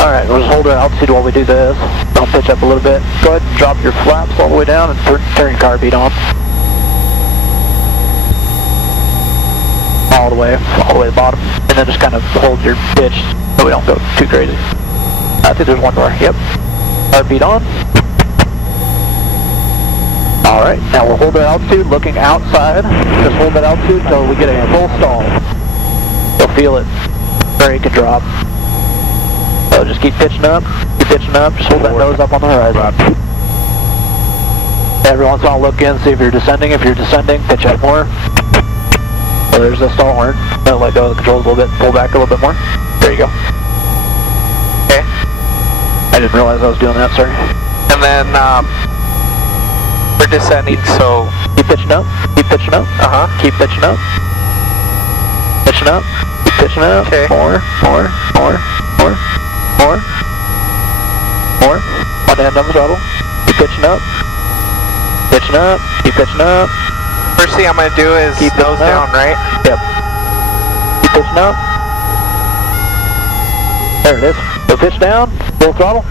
Alright, we'll just hold our altitude while we do this. Don't pitch up a little bit. Go ahead and drop your flaps all the way down and turn your car beat on. All the way to the bottom. And then just kind of hold your pitch so we don't go too crazy. I think there's one more. Yep. Car beat on. Alright, now we'll hold our altitude looking outside. Just hold that altitude until we get a full stall. You'll feel it brake and drop. So just keep pitching up, just hold that nose up on the horizon. Every once in a while look in, see if you're descending. If you're descending, pitch up more. So there's the stall horn. I'll let go of the controls a little bit, pull back a little bit more. There you go. Okay. I didn't realize I was doing that, sorry. And then we're descending, so... Keep pitching up, keep pitching up. Keep pitching up. Pitching up, keep pitching up. Okay. More. One hand on the throttle. Keep pitching up. Pitching up, keep pitching up. First thing I'm going to do is Keep nose pitching down, up. right? Yep. Keep pitching up. There it is. So pitch down, full throttle.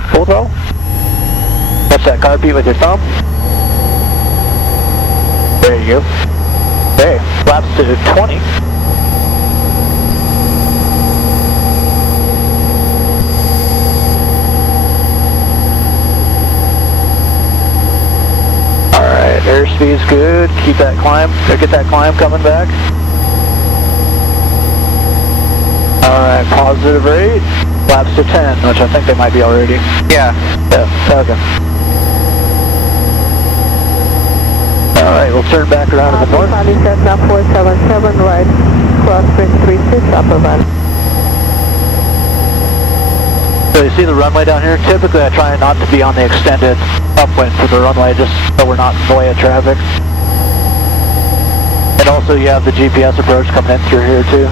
Touch that car beat with your thumb. There you go. Okay, flaps to 20. Alright, airspeed's good. Keep that climb, or get that climb coming back. Alright, positive rate. Flaps to 10, which I think they might be already. Yeah. Yeah, okay. Alright, we'll turn back around to the north. Valley Cessna 477, right, crosswind 36, Upper Valley. So you see the runway down here? Typically I try not to be on the extended upwind for the runway just so we're not in the way of traffic. And also you have the GPS approach coming in through here too.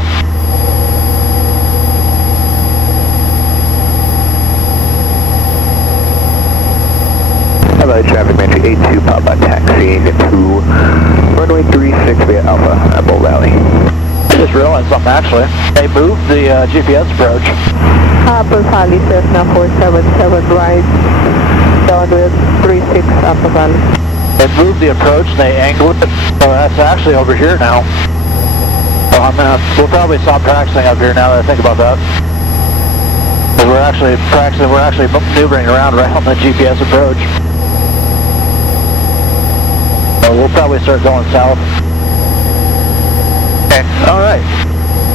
Hello, traffic Metro 82, Papa taxiing to runway 36 via Alpha, Apple Valley. I just realized something actually. They moved the GPS approach. Upper Valley Cessna 477, right, downwind 36, Upper Valley. They moved the approach and they angled it, so that's actually over here now. So we'll probably stop practicing up here now that I think about that. Because we're actually practicing, we're actually maneuvering around right on the GPS approach. So we'll probably start going south. Okay. Alright.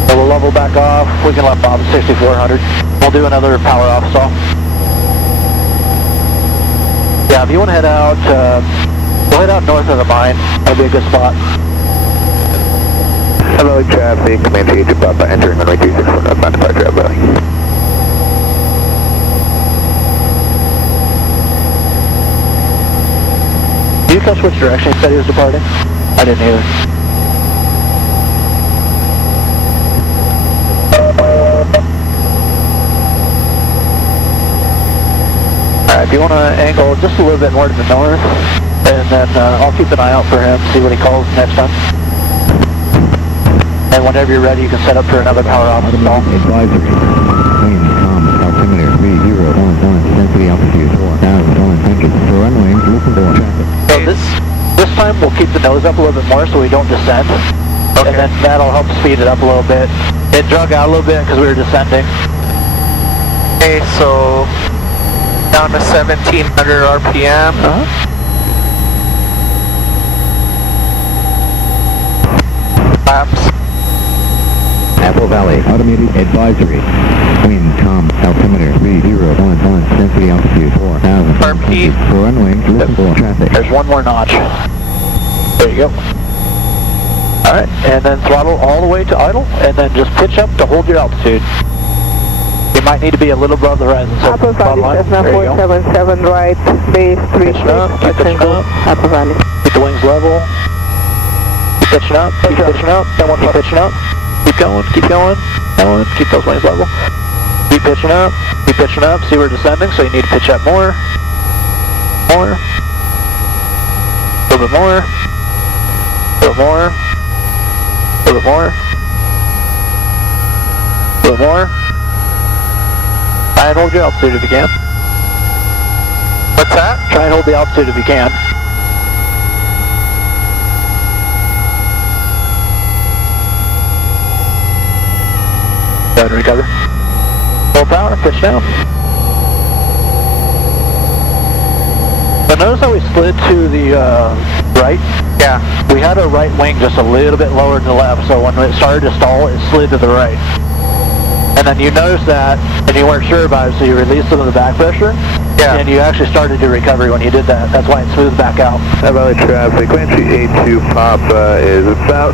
So we'll level back off. We can let off 6400. We'll do another power off stall. Yeah, if you want to head out, we'll head out north of the mine. That'll be a good spot. Hello, traffic, Command 82, Papa entering runway 36 for northbound departure, Apple Valley. Did you catch which direction he said he was departing? I didn't either. Alright, if you want to angle just a little bit more to the north, and then I'll keep an eye out for him, see what he calls next time. And whenever you're ready, you can set up for another power off stall. Advisory. Wind calm, altimeter 3011, density altitude 4,100. For runway, listen for traffic. So this time we'll keep the nose up a little bit more so we don't descend. Okay. And then that'll help speed it up a little bit. It drug out a little bit because we were descending. Okay, so down to 1700 RPM. Flaps. Apple Valley, automated advisory. Wind calm, altimeter 3011, density altitude 4,000 RP. For runway, listen for traffic. There's one more notch. There you go. Alright, and then throttle all the way to idle, and then just pitch up to hold your altitude. You might need to be a little above the horizon. So Upper Valley Cessna 477, right, base 36, keep pitching up. Upper Valley. Keep the wings level. Keep pitching up, keep pitching up. Then keep pitching up. Keep going, keep going. Keep those wings level. Keep pitching up, see we're descending, so you need to pitch up more. More. A little bit more. A little more. A little bit more. A little more. Try and hold your altitude if you can. What's that? Try and hold the altitude if you can. Go ahead and recover. Full power, pitch down. But notice how we slid to the right? Yeah. We had our right wing just a little bit lower to the left, so when it started to stall, it slid to the right. And then you noticed that, and you weren't sure about it, so you released some of the back pressure. Yeah. And you actually started your recovery when you did that. That's why it smoothed back out. Hello, traffic, Command 82, Papa is about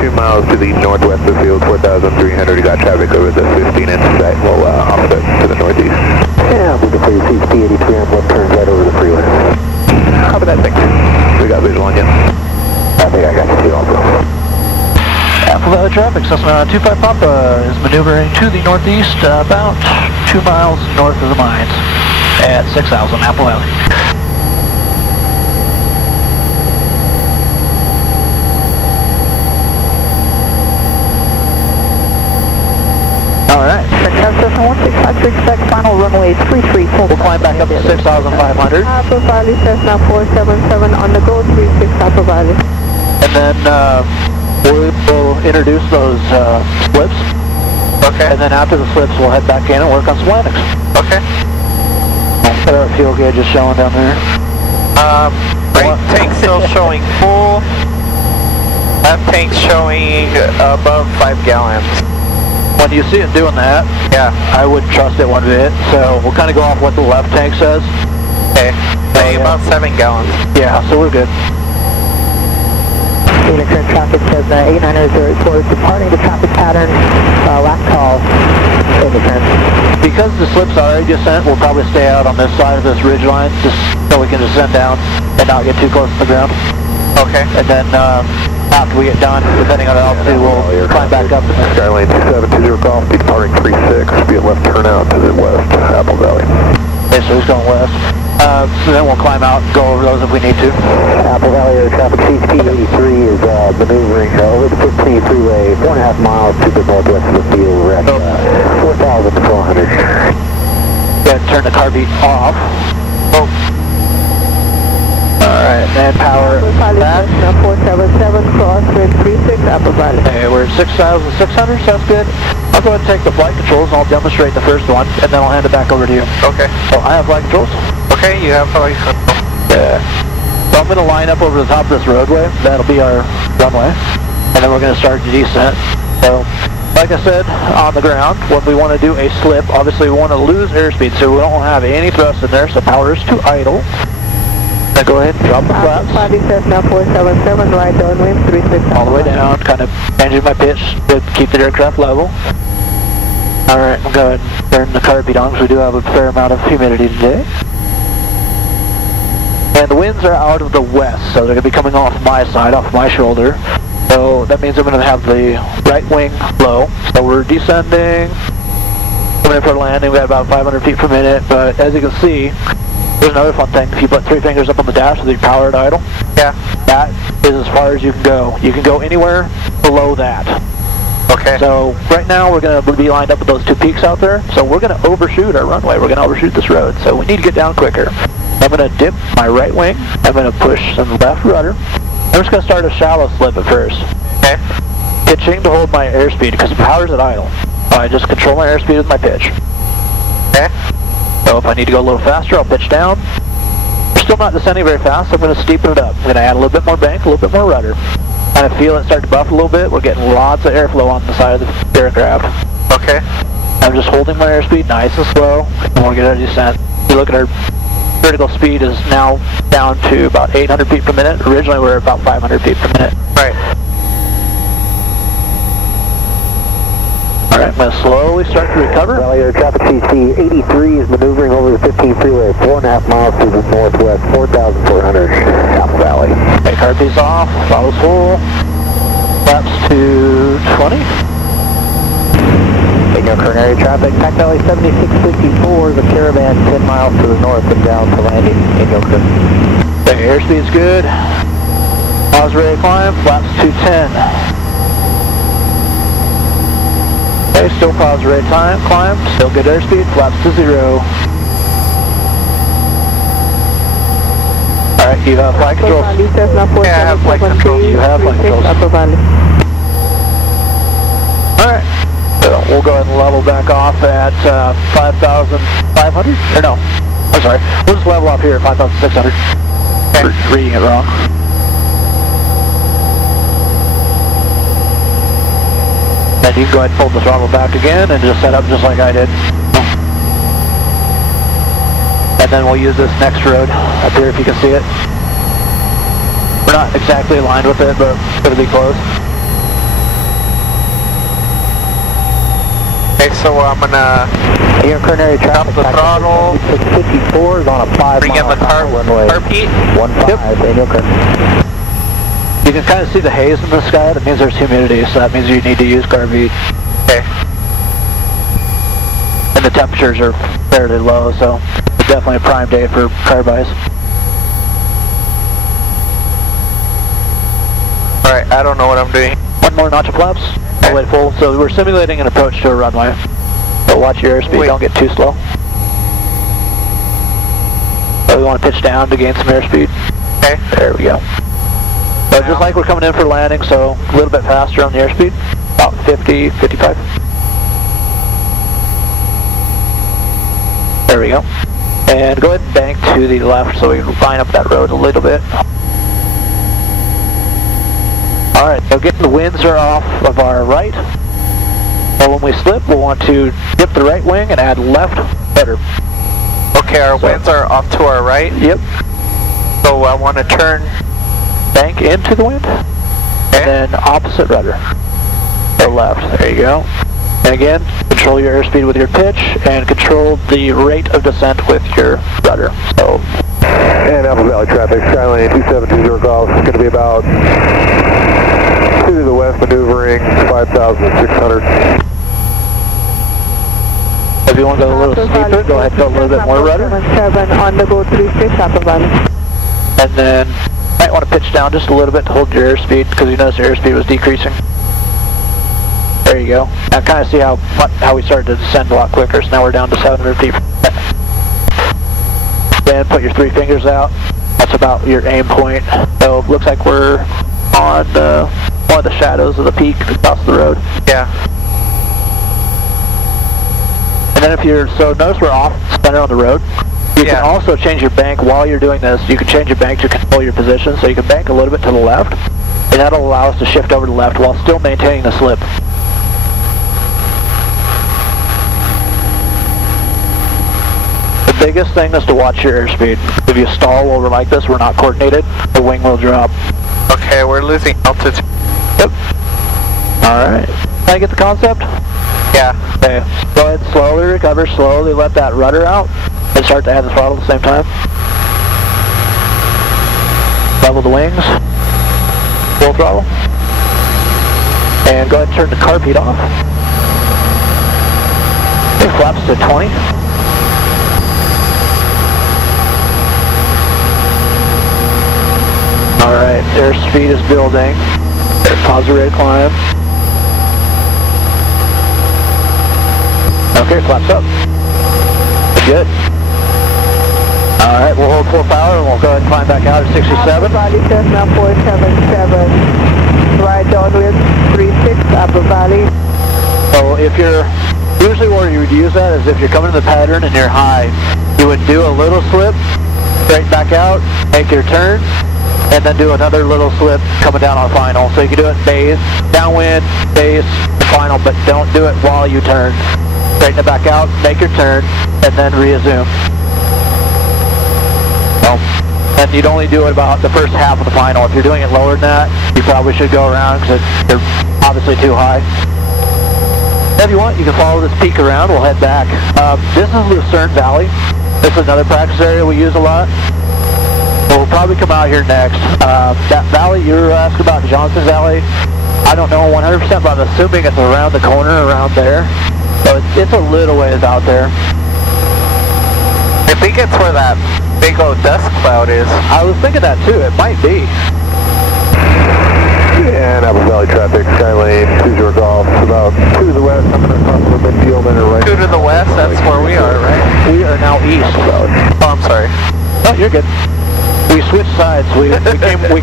2 miles to the northwest of the field, 4,300. You got traffic over the 15-inch site. We'll offset to the northeast. Yeah, moving for your CSP 83 on left turns right over the freeway. Copy that, thanks. We got visual on you. I think I got you too also. Apple Valley traffic, Cessna 25 Papa is maneuvering to the northeast, about 2 miles north of the mines at 6,000 Apple Valley. Cessna 165 expect final runway 33 full. We'll climb back up to 6,500. Apple Valley, Cessna 477 on the go, 36 Apple Valley. And then we'll introduce those slips. Okay. And then after the slips, we'll head back in and work on some landings. Okay. Our fuel gauge is showing down there. Right tank still showing full. Left tank showing above 5 gallons. When you see it doing that, Yeah. I wouldn't trust it one bit. So we'll kind of go off what the left tank says. Okay. Say about 7 gallons. Yeah, so we're good. Unit current traffic says 8904 departing the traffic pattern, last call, current. Because the slip's already descent, we'll probably stay out on this side of this ridge line just so we can descend down and not get too close to the ground. Okay. And then after we get done, depending on the altitude, we'll climb back up. Skylane 2720 golf, be departing 36, be a left turnout to the west, Apple Valley. Okay, so he's going west. So then we'll climb out and go over those if we need to. Apple Valley Air Traffic CSP-83 is maneuvering over the 15 freeway, 4.5 miles to the northwest of the field. We're at 4,400. Go ahead and turn the car beat off. Oh. Alright, and power that. 477, cross with 36 Apple Valley. Okay, we're at 6,600, sounds good. I'll go ahead and take the flight controls and I'll demonstrate the first one, and then I'll hand it back over to you. Okay. So I have flight controls. Okay, you have flight control. Yeah. So I'm going to line up over the top of this roadway. That'll be our runway. And then we're going to start the descent. So, like I said, on the ground, when we want to do a slip, obviously we want to lose airspeed, so we don't have any thrust in there, so power is to idle. Now go ahead and drop the flaps. Apple Valley, Cessna 477, right downwind, 36 All the way down, kind of changing my pitch to keep the aircraft level. Alright, I'm going to turn the car beat on because we do have a fair amount of humidity today. And the winds are out of the west, so they're going to be coming off my side, off my shoulder. So that means I'm going to have the right wing low. So we're descending, coming in for a landing. We got about 500 feet per minute, but as you can see, there's another fun thing. If you put 3 fingers up on the dash with your power at idle, Yeah. that is as far as you can go. You can go anywhere below that. Okay. So right now we're going to be lined up with those 2 peaks out there. So we're going to overshoot our runway. We're going to overshoot this road. So we need to get down quicker. I'm going to dip my right wing. I'm going to push some left rudder. I'm just going to start a shallow slip at first. Okay. Pitching to hold my airspeed because the power's at idle. I just control my airspeed with my pitch. Okay. So if I need to go a little faster, I'll pitch down. We're still not descending very fast, so I'm going to steepen it up. I'm going to add a little bit more bank, a little bit more rudder. Kind of feel it start to buff a little bit. We're getting lots of airflow on the side of the aircraft. Okay. I'm just holding my airspeed nice and slow, and we'll get our descent. You look at our vertical speed is now down to about 800 feet per minute. Originally we were about 500 feet per minute. Right. Alright, I'm going to slowly start to recover. Valley Air Traffic CC-83 is maneuvering over the 15 freeway, 4.5 miles to the northwest, 4,400, Apple Valley. Okay, car piece off, throttle's full. Flaps to 20. Signal current area traffic, Pac Valley 7654, the Caravan 10 miles to the north and down to landing in Yokohama. Okay, airspeed's good. Pause ready to climb, flaps to 10. Okay, still pause ready to climb, still good airspeed, flaps to 0. Alright, you have flight controls. Apple Valley, Cessna 477, Yeah, I have flight controls. You have flight 36 controls. Apple Valley. Alright, so we'll go ahead and level back off at 5,500, or no, I'm sorry, we'll just level off here at 5,600. Okay. Reading it wrong. Then you can go ahead and pull the throttle back again and just set up just like I did. And then we'll use this next road up here if you can see it. We're not exactly aligned with it, but it'll be close. Okay, so I'm gonna Here, current area traffic, the throttle. 654 is on a 5 bring in the car runway. Heat. 15, Daniel Kirk. You can kind of see the haze in the sky. That means there's humidity, so that means you need to use carb heat. Okay. And the temperatures are fairly low, so it's definitely a prime day for carb-eyes. Alright, I don't know what I'm doing. One more notch of flaps. All the way full. So we're simulating an approach to a runway. So watch your airspeed, don't get too slow. So we want to pitch down to gain some airspeed. Okay. There we go. So just like we're coming in for landing, so a little bit faster on the airspeed, about 50, 55. There we go. And go ahead and bank to the left so we can line up that road a little bit. Alright, so getting the winds are off of our right. So when we slip, we'll want to dip the right wing and add left rudder. Okay, our winds are off to our right. Yep. So I want to turn Bank into the wind. okay. And then opposite rudder. Or left. There you go. And again, control your airspeed with your pitch and control the rate of descent with your rudder. So. And Apple Valley traffic, Skylane 2720 Golf, it's going to be about 2 to the west, maneuvering 5,600. If you want to go a little steeper, go ahead and go a little bit more rudder. 7 on the go 36 Apple Valley. And then you might want to pitch down just a little bit to hold your airspeed because you notice your airspeed was decreasing. There you go. Now kind of see how we started to descend a lot quicker, so now we're down to 700 feet. Then put your 3 fingers out. That's about your aim point. So it looks like we're on one of the shadows of the peak across the road. Yeah. And then if you're, so notice we're off center on the road. You can also change your bank while you're doing this. You can change your bank to control your position. So you can bank a little bit to the left, and that'll allow us to shift over to the left while still maintaining the slip. The biggest thing is to watch your airspeed. If you stall while we're like this, we're not coordinated, the wing will drop. Okay, we're losing altitude. Yep. Alright. Can I get the concept? Yeah. Okay. Go ahead, slowly recover, slowly let that rudder out, and start to add the throttle at the same time. Level the wings. Full throttle. And go ahead and turn the carb heat off. Okay, flaps to 20. Alright, airspeed is building. Positive rate of climb. Okay, flaps up. Good. Alright, we'll hold full power and we'll go ahead and climb back out at 67. Valley Cessna 477. Right downwind 36 Apple Valley. So if you're, usually where you would use that is if you're coming to the pattern and you're high, you would do a little slip, straight back out, make your turn, and then do another little slip coming down on final. So you can do it base, downwind, base, final, but don't do it while you turn. Straighten it back out, make your turn, and then resume. And you'd only do it about the first half of the final. If you're doing it lower than that, you probably should go around because they're obviously too high. If you want, you can follow this peak around. We'll head back. This is Lucerne Valley. This is another practice area we use a lot. We'll probably come out here next. That valley you were asking about, Johnson Valley, I don't know 100%, but I'm assuming it's around the corner, around there. So it's a little ways out there. I think it's where that big old dust cloud is. I was thinking that too. It might be. And Apple Valley traffic, Skylane 20 Golf, about 2 to the west, I'm going to cross the midfield and right. 2 to the west, that's where we are, right? We are now east. Oh, I'm sorry. No, you're good. We switched sides. We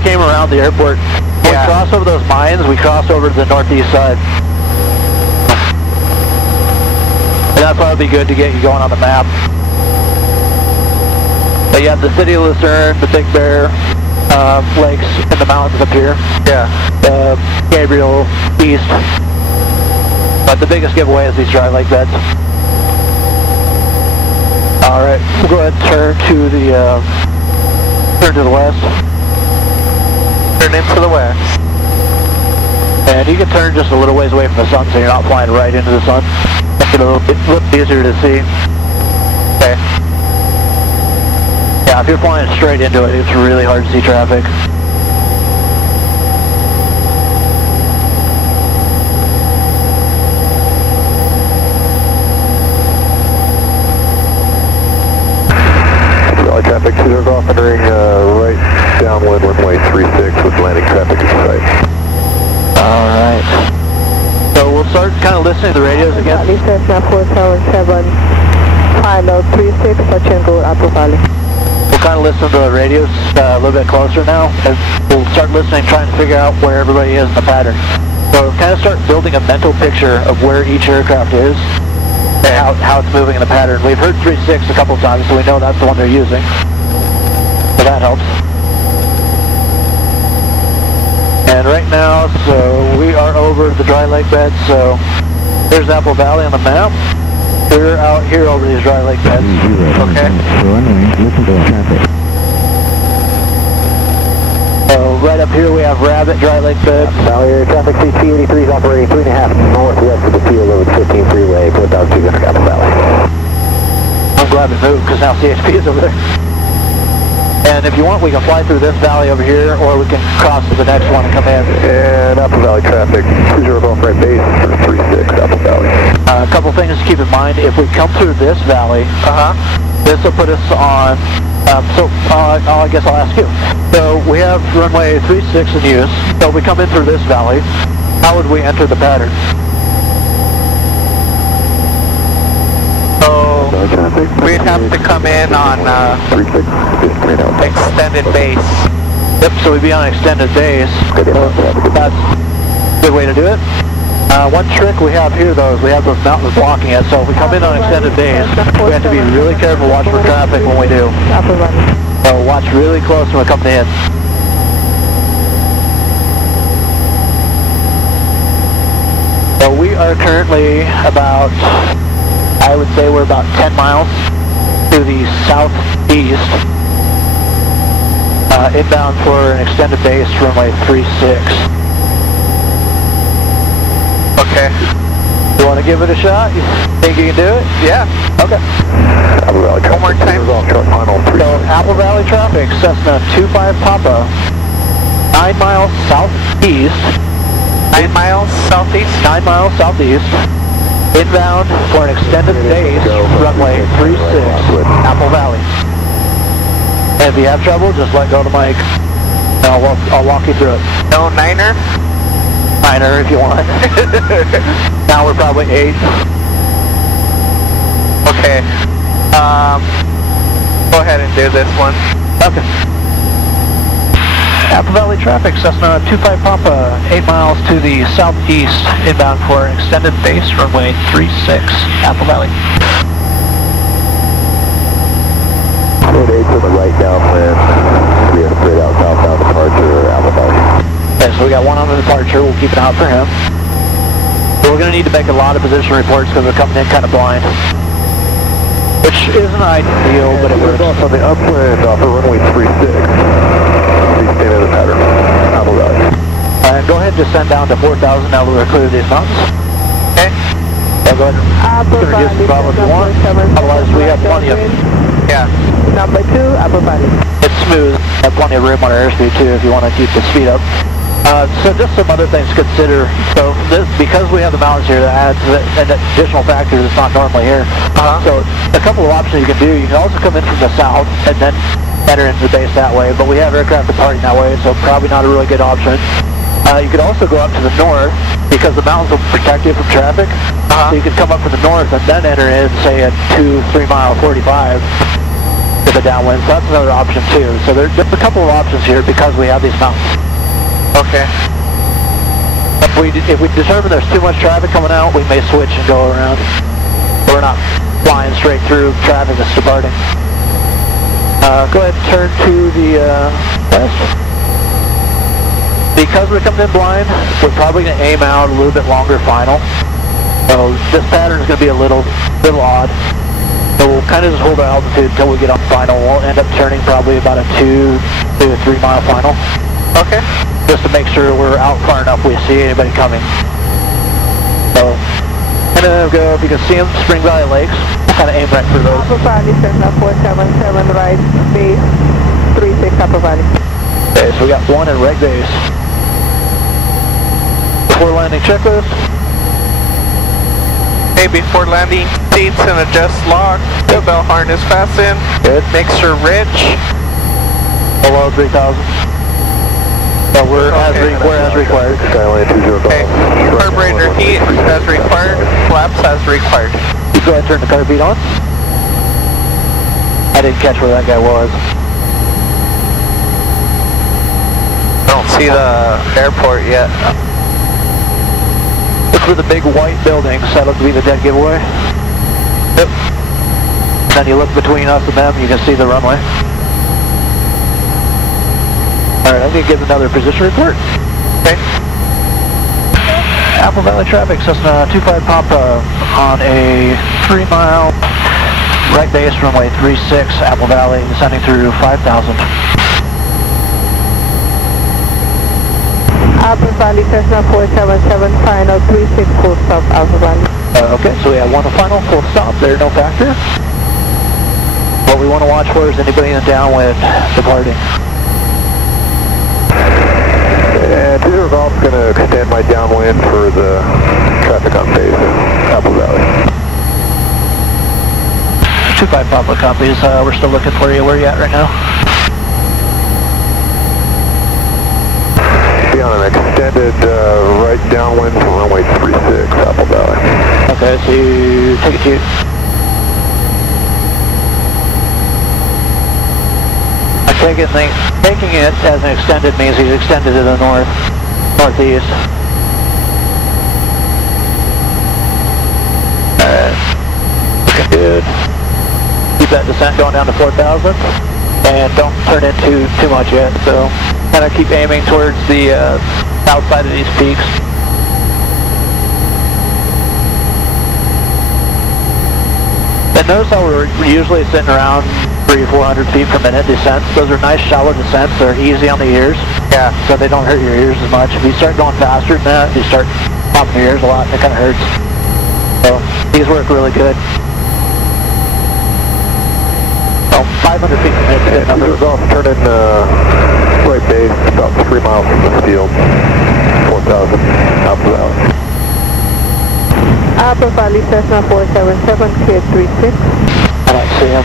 came around the airport. When we crossed over those mines, we crossed over to the northeast side. And that's why it would be good to get you going on the map. But you have the city of Lucerne, the Big Bear, lakes, and the mountains up here. Yeah. Gabriel, east. But the biggest giveaway is these dry lake beds. Alright, we'll go ahead and turn to the west. Turn into the west. And you can turn just a little ways away from the sun so you're not flying right into the sun. Make it a little easier to see. Okay. Yeah, if you're flying straight into it, it's really hard to see traffic. Traffic 20 Golf entering right downwind runway 36 with landing traffic in sight. Alright. So we'll start kind of listening to the radios again. Cessna 477, final 36, touch and go Apple Valley. We'll kind of listen to the radios a little bit closer now, and we'll start listening, trying to figure out where everybody is in the pattern. So kind of start building a mental picture of where each aircraft is and how it's moving in the pattern. We've heard 36 a couple times, so we know that's the one they're using. So that helps. And right now, so we are over the dry lake bed, so there's Apple Valley on the map. We're out here over these dry lake beds. Okay. Runway, listen to traffic. So right up here we have Rabbit dry lake bed. Valley Air Traffic CT-83 is operating 3.5 northwest of the field over the 15 freeway, 4,200 Apple Valley. I'm glad we moved because now CHP is over there. And if you want, we can fly through this valley over here, or we can cross to the next one and come in. And Apple Valley traffic, 20 Golf right base for 36 Apple Valley. A couple things to keep in mind. If we come through this valley, this will put us on, I guess I'll ask you. So we have runway 36 in use. So if we come in through this valley, how would we enter the pattern? We'd have to come in on extended base. Yep, so we'd be on extended base. That's a good way to do it. One trick we have here, though, is we have those mountains blocking it. So if we come in on extended base, we have to be really careful, watch for traffic when we do. So watch really close when we come in. So we are currently about, I would say we're about 10 miles to the southeast, inbound for an extended base, runway 36. Okay. You want to give it a shot? You think you can do it? Yeah. Okay. Apple Valley traffic. One more time. So Apple Valley traffic, Cessna 25 Papa, 9 miles southeast. 9 miles southeast? 9 miles southeast. Inbound for an extended base, runway 36, Apple Valley. And if you have trouble, just let go of the mic. And I'll walk you through it. No niner? Niner if you want. Now we're probably 8. Okay. Go ahead and do this one. Okay. Apple Valley traffic, Cessna 25 Papa, 8 miles to the southeast, inbound for an extended base, runway 36, Apple Valley. Road 8 to the right downwind. We have straight out southbound departure, Apple Valley. Okay, so we got one on the departure, we'll keep an eye out for him. So we're going to need to make a lot of position reports because we're coming in kind of blind. Which isn't ideal, but it works. On the upwind off of runway 36. Stay in the pattern. Apple Valley. And go ahead and just send down to 4,000 now that we're clear of these mountains. Okay. So go ahead and reduce the problem if you want. Otherwise, we have plenty of... Yeah. Number 2, Apple Valley. It's smooth. Have plenty of room on our airspeed too if you want to keep the speed up. So just some other things to consider. So because we have the mountains here, that adds an additional factor that's not normally here. So a couple of options you can do. You can also come in from the south and then enter into the base that way. But we have aircraft departing that way, so probably not a really good option. You could also go up to the north because the mountains will protect you from traffic. So you could come up from the north and then enter in, say, at 2-3 mile 45 to the downwind. So that's another option too. So there's a couple of options here because we have these mountains. Okay. If we determine there's too much traffic coming out, we may switch and go around. We're not flying straight through traffic that's departing. Go ahead and turn to the west. Because we're coming in blind, we're probably going to aim out a little bit longer final. So this pattern is going to be a little odd. So we'll kind of just hold our altitude until we get on final. We'll end up turning probably about a 2 to 3 mile final. Okay. Just to make sure we're out far enough we see anybody coming. So, kind of go, if you can see them, Spring Valley Lakes, we'll kind of aim right for those. Apple Valley, Cessna 477, right base, 36 Apple Valley. Okay, so we got one at right base. Before landing checklist. Hey, before landing, seats and adjust lock. The bell harness fasten. Good. Mixture rich. Below 3,000. So we're as required. Skyline 20 Okay. Golf. Carburetor heat as required. Flaps as required. You go ahead and turn the carb heat on. I didn't catch where that guy was. I don't see the airport yet. Look for the big white buildings. That looks to be the dead giveaway. Yep. Then you look between us and them, you can see the runway. Alright, I'm going to give another position report. Okay. Apple Valley traffic, Cessna 25 Papa on a 3-mile right base runway 36, Apple Valley, descending through 5,000. Apple Valley, Cessna 477, final 36, full stop, Apple Valley. Okay, so we have one final full stop there, no factor. What we want to watch for is anybody in the downwind departing. And 20 Golf's going to extend my downwind for the traffic on base in Apple Valley. 25 Papa copies, we're still looking for you. Where are you at right now? Be on an extended right downwind from runway 36, Apple Valley. Okay, so you take it to you. Taking it as an extended means he's extended to the northeast. Alright, looking good. Keep that descent going down to 4,000, and don't turn it too much yet. So kind of keep aiming towards the outside of these peaks. And notice how we're usually sitting around 300-400 feet per minute descents. Those are nice shallow descents. They're easy on the ears. Yeah. So they don't hurt your ears as much. If you start going faster than that, you start popping your ears a lot, and it kind of hurts. So these work really good. So 500 feet per minute. And 20 Golf turning right base about 3 miles from the field, 4,000, Apple Valley. Apple Valley, Cessna 477, clear 36. I don't see him.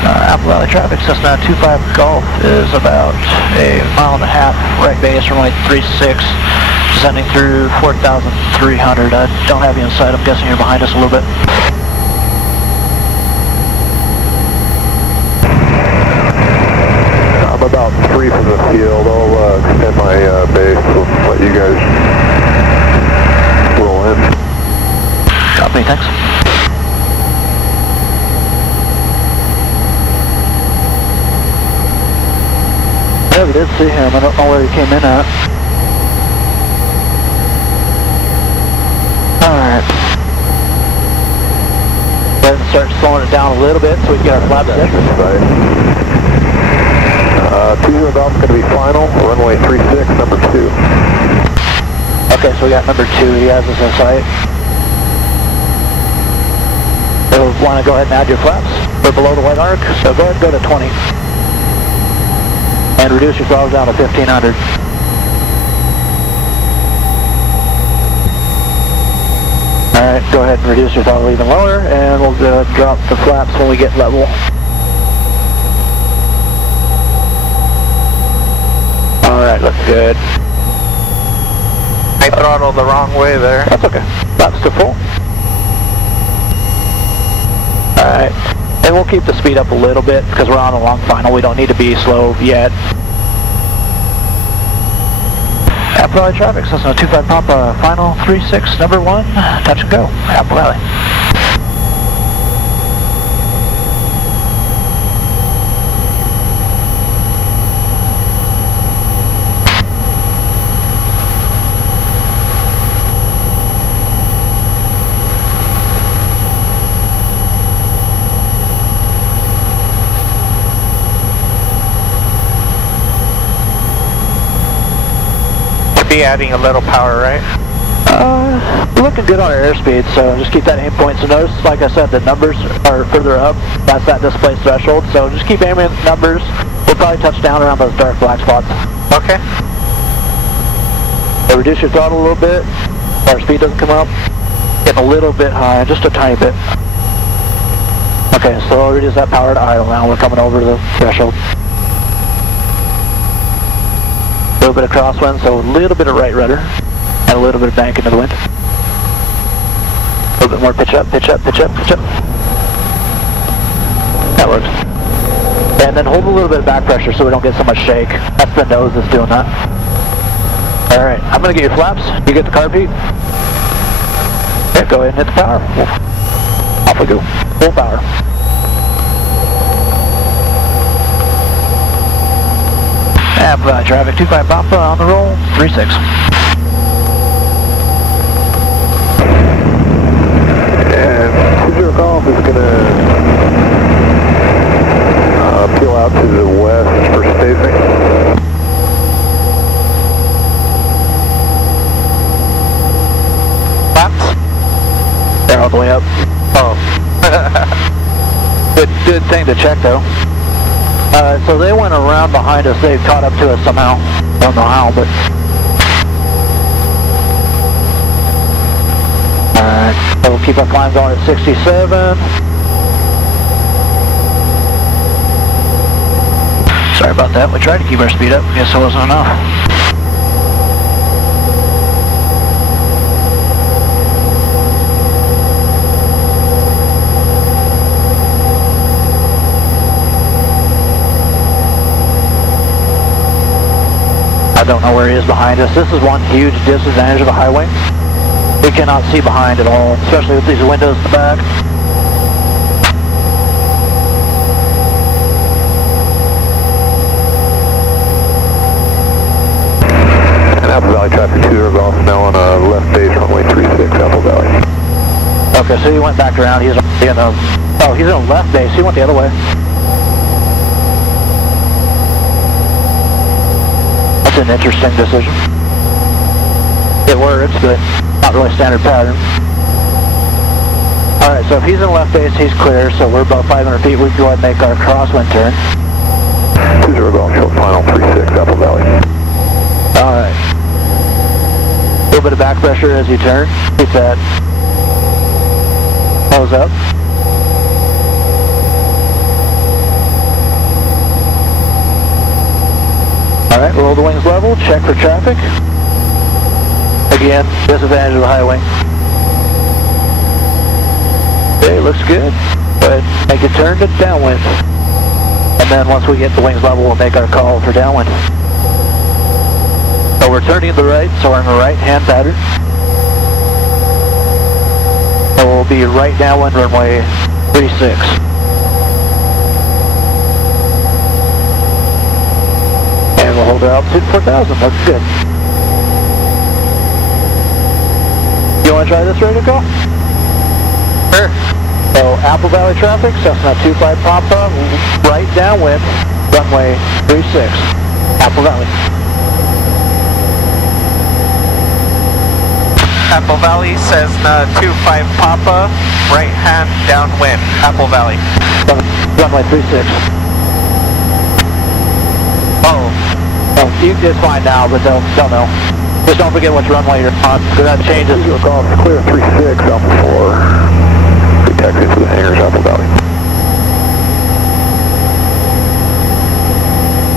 Apple Valley traffic, Cessna 25 Golf is about a 1.5 mile right base, runway 36, descending through 4,300. I don't have you in sight. I'm guessing you're behind us a little bit. I'm about 3 from the field. I'll extend my base. We'll let you guys roll in. Copy, thanks. Yeah, we did see him. I don't know where he came in at. Alright. Go ahead and start slowing it down a little bit so we can get our flaps in. 20 Golf's going to be final, runway 36, number 2. Okay, so we got number 2. He has us in sight. You'll want to go ahead and add your flaps. We're below the white arc, so go ahead and go to 20. And reduce your throttle down to 1,500. Alright, go ahead and reduce your throttle even lower, and we'll drop the flaps when we get level. Alright, looks good. I throttled the wrong way there. That's okay. Flaps to full. Alright. And we'll keep the speed up a little bit because we're on a long final. We don't need to be slow yet. Apple Valley traffic, Cessna 25 Papa, final 36, number 1, touch and go, Apple Valley. Be adding a little power, right? We're looking good on our airspeed, so just keep that aim point. So notice, like I said, the numbers are further up. That's that displaced threshold, so just keep aiming at the numbers. We'll probably touch down around those dark black spots. Okay. So reduce your throttle a little bit. Our speed doesn't come up. Getting a little bit high, just a tiny bit. Okay, so already is that power to idle now. We're coming over the threshold. A little bit of crosswind, so a little bit of right rudder, and a little bit of bank into the wind. A little bit more pitch up, pitch up, pitch up, pitch up. That works. And then hold a little bit of back pressure so we don't get so much shake. That's the nose that's doing that. Alright, I'm going to get your flaps. You get the carb heat. Okay, go ahead and hit the power. Off we go. Full power. Traffic 25 Papa on the roll, 36. And 20 Golf is going to peel out to the west for spacing. Flaps? They're all the way up. Oh. Good thing to check though. So they went around behind us. They caught up to us somehow. Don't know how, but. Alright, so we'll keep our climb going at 67. Sorry about that. We tried to keep our speed up. Guess it wasn't enough. I don't know where he is behind us. This is one huge disadvantage of the highway. We cannot see behind at all, especially with these windows in the back. And Apple Valley traffic 2 Golf now on a left base runway 36 Apple Valley. Okay, so he went back around. He's in the, oh, he's in the left base. He went the other way. An interesting decision. It works, but not really standard pattern. Alright, so if he's in left base, he's clear, so we're about 500 feet. We can go ahead and make our crosswind turn. 20 Golf, show final 36 Apple Valley. Alright. A little bit of back pressure as you turn. Keep that nose up. Alright, roll the wings level, check for traffic. Again, disadvantage of the high wing. Okay, looks good. Go ahead, make a turn to downwind. And then once we get the wings level, we'll make our call for downwind. So we're turning to the right, so we're in the right-hand pattern. So we'll be right downwind runway 36. And we'll hold our altitude 4,000, that's good. You want to try this ready to go? Sure. So Apple Valley traffic, Cessna 25 Papa, right downwind, runway 36, Apple Valley. Apple Valley, Cessna 25 Papa, right hand downwind, Apple Valley. Runway 36. Oh. It's fine now, but they'll know. Just don't forget which runway you're on, because that changes. Golf, clear 36 Alpha 4. Free taxi to the hangars, Apple Valley.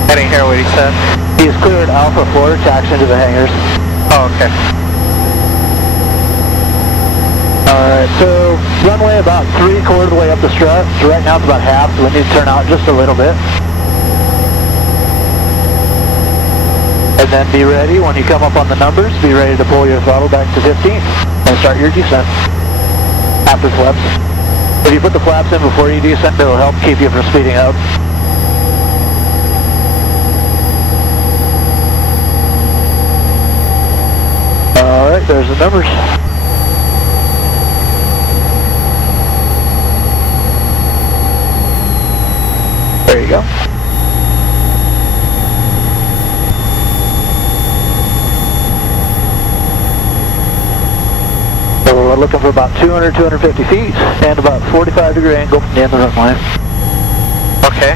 I didn't hear what he said. He's cleared Alpha 4, taxi into the hangars. Oh, okay. Alright, so runway about 3/4 of the way up the strut. So right now it's about half, so we need to turn out just a little bit. And then be ready, when you come up on the numbers, be ready to pull your throttle back to 15 and start your descent after flaps. If you put the flaps in before you descend, it'll help keep you from speeding up. Alright, there's the numbers. There you go. So we're looking for about 200, 250 feet and about 45-degree angle from the end of the runway. Okay.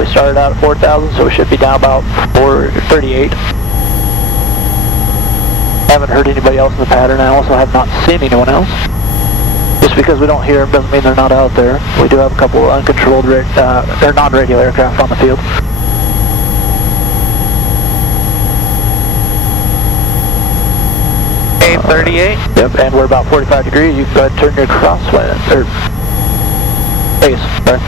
We started out at 4,000, so we should be down about 438. Haven't heard anybody else in the pattern. I also have not seen anyone else. Just because we don't hear them doesn't mean they're not out there. We do have a couple of uncontrolled, they're non-radio aircraft on the field. A38. Yep, and we're about 45 degrees. You can go ahead and turn your crosswind, or base, sorry.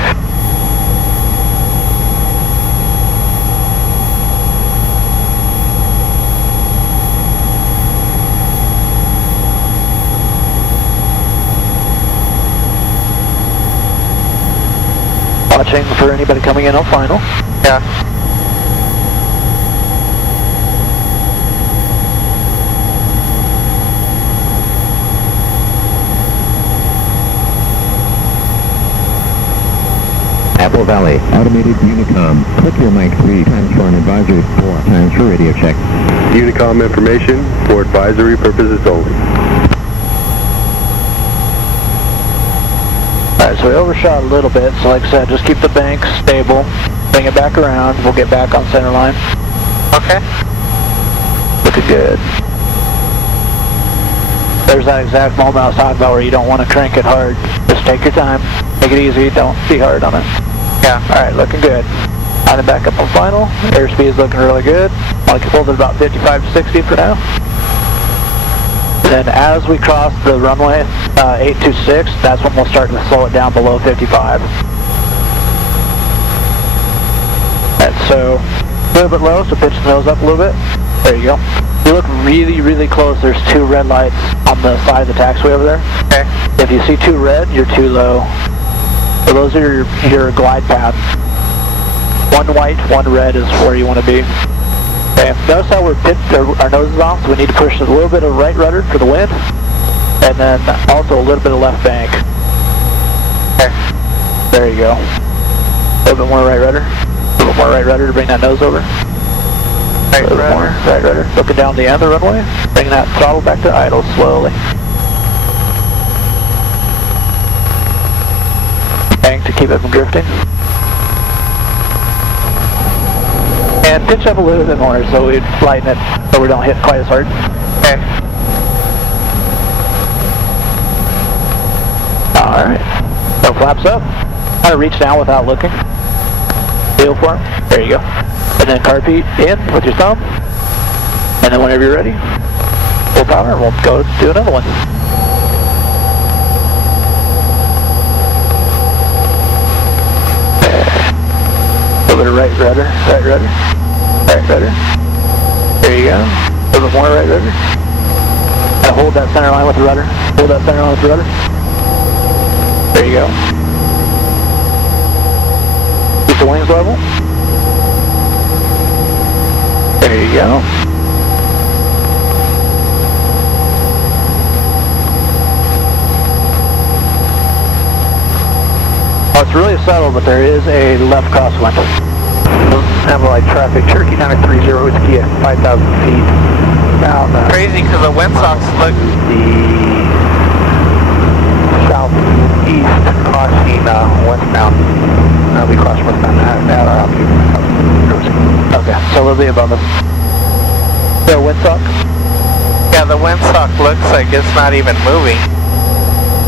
Watching for anybody coming in on final. Yeah. Apple Valley, automated Unicom. Click your mic 3 times for an advisory, 4 times for radio check. Unicom information for advisory purposes only. Alright, so we overshot a little bit, so like I said, just keep the bank stable, bring it back around, we'll get back on center line. Okay. Looking good. There's that exact moment I was talking about where you don't want to crank it hard. Just take your time, make it easy, don't be hard on it. Yeah. Alright, looking good. Lining back up on final, airspeed is looking really good. I'll hold it about 55 to 60 for now. Then as we cross the runway 826, that's when we'll start to slow it down below 55. And so, a little bit low, so pitch the nose up a little bit. There you go. You look really, really close. There's 2 red lights on the side of the taxiway over there. Okay. If you see 2 red, you're too low. So those are your glide paths. 1 white, 1 red is where you want to be. Okay, notice how we're pitched our noses off, so we need to push a little bit of right rudder for the wind, and then also a little bit of left bank. Okay, there you go. A little bit more right rudder. A little more right rudder to bring that nose over. Right rudder. More right rudder. Looking down the end of the runway, bringing that throttle back to idle slowly. Bank to keep it from drifting. And pitch up a little bit more so we lighten it so we don't hit quite as hard. Okay. Alright. So flaps up. Kind of reach down without looking. Feel for them. There you go. And then car feet in with your thumb. And then whenever you're ready, full power and we'll go do another one. A little bit of right rudder, right rudder. Right rudder. There you go. A little bit more right rudder. And hold that center line with the rudder. Hold that center line with the rudder. There you go. Keep the wings level. There you go. Oh, it's really subtle, but there is a left crosswind. Light traffic, Cherokee 930, Whiskey at 5,000 feet. About Crazy because the windsock look The southeast crossing westbound. We cross westbound at our altitude. okay, so we'll be above them. The windsock? Yeah, the windsock looks like it's not even moving.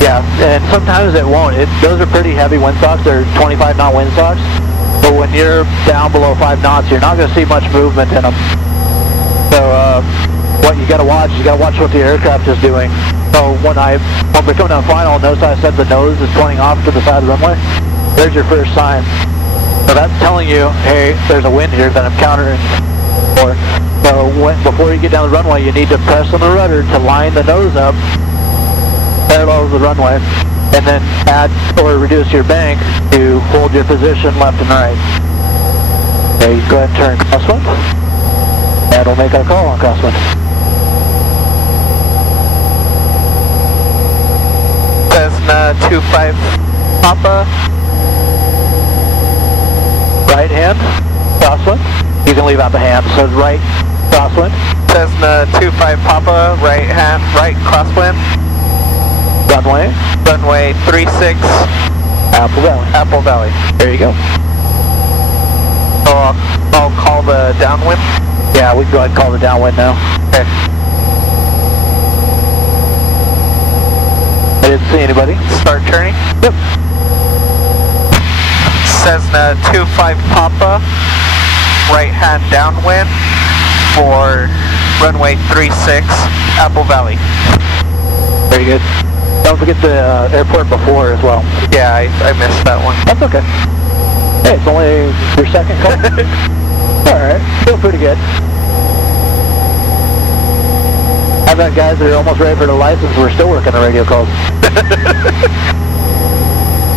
Yeah, and sometimes it won't. Those are pretty heavy windsocks. They're 25 knot windsocks. But when you're down below 5 knots, you're not going to see much movement in them. So what you got to watch what the aircraft is doing. So when we're coming down final, notice I said the nose is pointing off to the side of the runway. There's your first sign. So that's telling you, hey, there's a wind here that I'm countering for. So before you get down the runway, you need to press on the rudder to line the nose up parallel to the runway, and then add or reduce your bank to hold your position left and right. Okay, go ahead and turn crosswind, and we'll make our call on crosswind. Cessna 25 Papa. Right hand, crosswind. You can leave out the hand, so right crosswind. Cessna 25 Papa, right hand, right crosswind. Runway 36. Apple Valley. Apple Valley. There you go. So I'll call the downwind? Yeah, we can go ahead and call the downwind now. Okay. I didn't see anybody. Start turning. Yep. Cessna 25 Papa, right hand downwind for runway 36, Apple Valley. Very good. Don't forget the airport before as well. Yeah, I missed that one. That's okay. Hey, it's only your second call. Alright, feel pretty good. I've got guys that are almost ready for the license, we're still working the radio calls.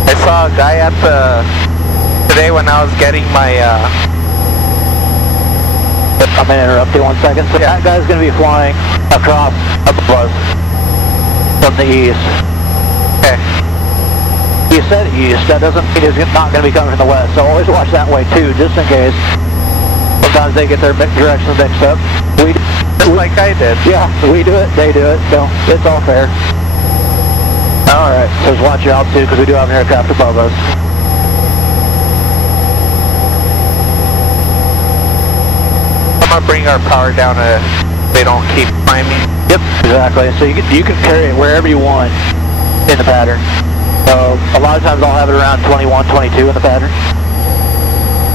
I saw a guy at today when I was getting my, I'm going to interrupt you 1 second. So that guy's going to be flying across above us from the east. okay, He said east, that doesn't mean he's not going to be coming from the west, so always watch that way too, just in case. Sometimes they get their directions mixed up. just like I did. Yeah, we do it, they do it, so it's all fair. Alright, so just watch your altitude because we do have an aircraft above us. I'm gonna bring our power down to they don't keep climbing. Yep, exactly. So you can carry it wherever you want in the pattern. So a lot of times I'll have it around 21, 22 in the pattern.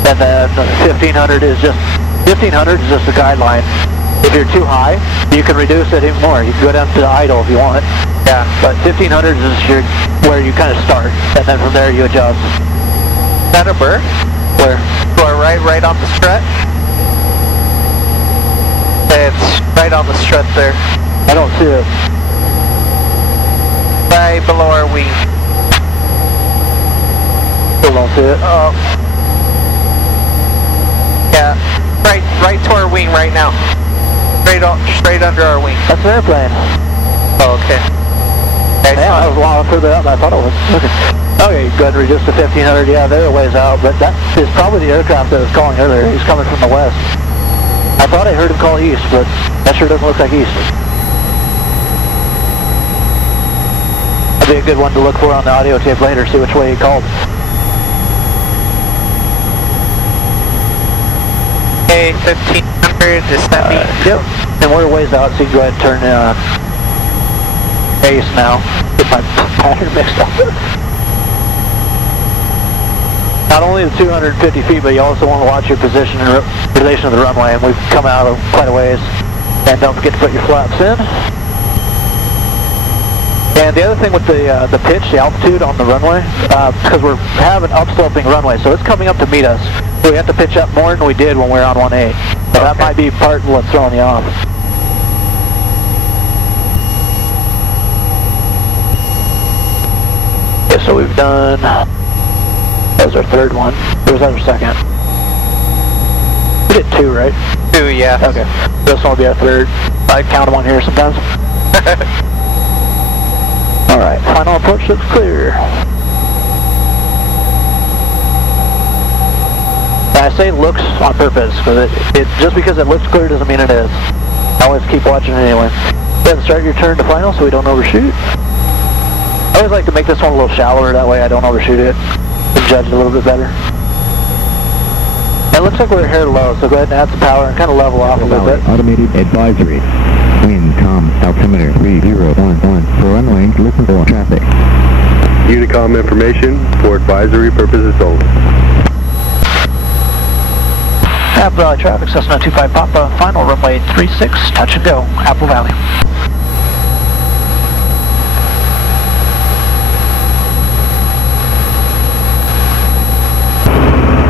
And then 1500 is just a guideline. If you're too high, you can reduce it even more. You can go down to the idle if you want. Yeah, but 1500 is where you kind of start, and then from there you adjust. Is that a bird? Where? To our right on the strut? It's right on the strut there. I don't see it. Right below our wing. Still don't see it. Yeah, right to our wing right now. Straight under our wing. That's an airplane. Oh, okay. Yeah, that was a lot further out than I thought it was. Okay, go ahead and reduce to 1500. Yeah, they're a ways out, but that is probably the aircraft that was calling earlier. He's coming from the west. I thought I heard him call east, but that sure doesn't look like east. That'd be a good one to look for on the audio tape later, see which way he called. Okay, 1500, descending. Yep, and we're a ways out, so you can go ahead and turn base now. Get my pattern mixed up. Not only the 250 feet, but you also want to watch your position in relation to the runway, and we've come out of quite a ways. And don't forget to put your flaps in. And the other thing with the pitch, the altitude on the runway, because we're having upsloping runway, so it's coming up to meet us. So we have to pitch up more than we did when we were on 1.8. So that might be part of what's throwing you off. Okay, so we've done, that was our third one. Or was that our second? We did 2, right? 2, yeah. Okay. This one will be our third. I count them on here sometimes. Alright, final approach looks clear. And I say looks on purpose, because it just because it looks clear doesn't mean it is. I always keep watching it anyway. Then start your turn to final so we don't overshoot. I always like to make this one a little shallower, that way I don't overshoot it. And judge it a little bit better. It looks like we're here low, so go ahead and add some power and kind of level off a little bit. Automated advisory. Wind calm, altimeter 3011 for runway, listen for traffic. Unicom information for advisory purposes only. Apple Valley traffic, Cessna 25 Papa, final runway 36, touch and go, Apple Valley.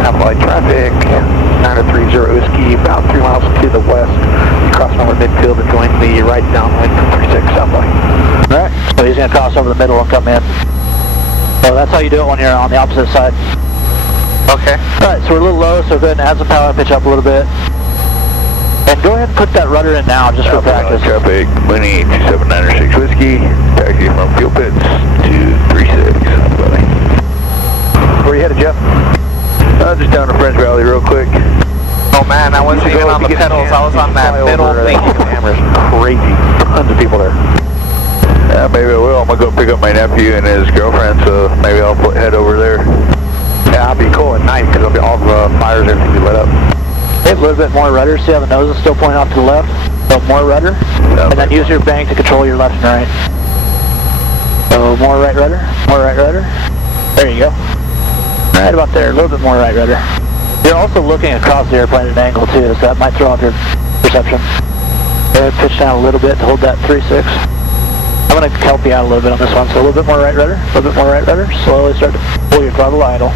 Apple Valley traffic, 930 Whiskey, about 3 miles to the west. You cross over midfield and join the right downwind from 36 Apple Valley. Alright, so he's going to cross over the middle and come in. So that's how you do it when you're on the opposite side. Okay. Alright, so we're a little low, so go ahead and add some power, pitch up a little bit. And go ahead and put that rudder in now, just for practice. Traffic, Winnie 2796 Whiskey, taxi from fuel pits to 36 Apple Valley. Where you headed, Jeff? Just down to French Valley real quick. Oh man, I wasn't even on the pedals, I was on that middle thing. Cameras, crazy. Tons of people there. Yeah, maybe I will. I'm going to go pick up my nephew and his girlfriend, so maybe I'll head over there. Yeah, that'll be cool at night, because all the fires and everything be lit up. Hey, a little bit more rudder, see how the nose is still pointing off to the left? So more rudder, and then use your bank to control your left and right. So more right rudder, more right rudder. There you go. Right about there, a little bit more right rudder. You're also looking across the airplane at an angle too, so that might throw off your perception. Okay, pitch down a little bit to hold that 3-6. I'm going to help you out a little bit on this one, so a little bit more right rudder, a little bit more right rudder. Slowly start to pull your throttle idle.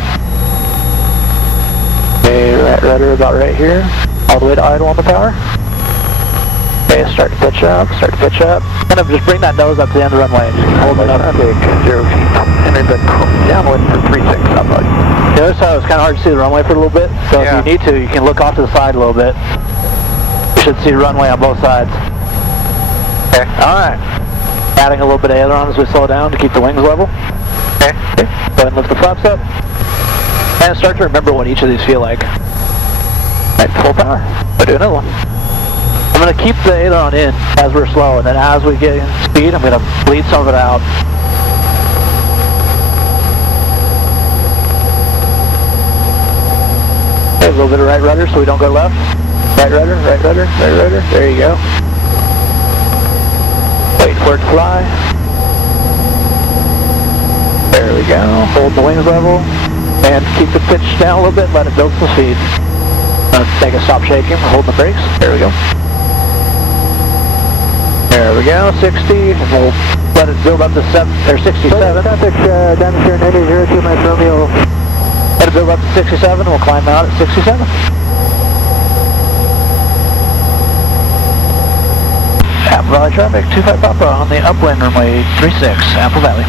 Okay, right rudder about right here, all the way to idle on the power. Okay, start to pitch up, start to pitch up. Kind of just bring that nose up to the end of the runway. Hold it up. 0 feet. And then the downwind for 3-6 up. Notice how it's kind of hard to see the runway for a little bit? So if you need to, you can look off to the side a little bit. You should see the runway on both sides. Okay. Alright. Adding a little bit of aileron as we slow down to keep the wings level. Okay. Go ahead and lift the flaps up. And start to remember what each of these feel like. Alright, full power. We'll do another one. I'm going to keep the aileron in as we're slow, and then as we get in speed, I'm going to bleed some of it out. Okay, a little bit of right rudder so we don't go left. Right rudder, right rudder, right rudder. There you go. Wait for it to fly. There we go. Hold the wings level. And keep the pitch down a little bit, let it build some speed. Take a stop shaking, hold the brakes. There we go. There we go, 60, and we'll let it build up to 67. Traffic, downstream 9002, Mike Romeo. Let it build up to 67, we'll climb out at 67. Apple Valley traffic, 25 Papa on the upwind runway 36, Apple Valley.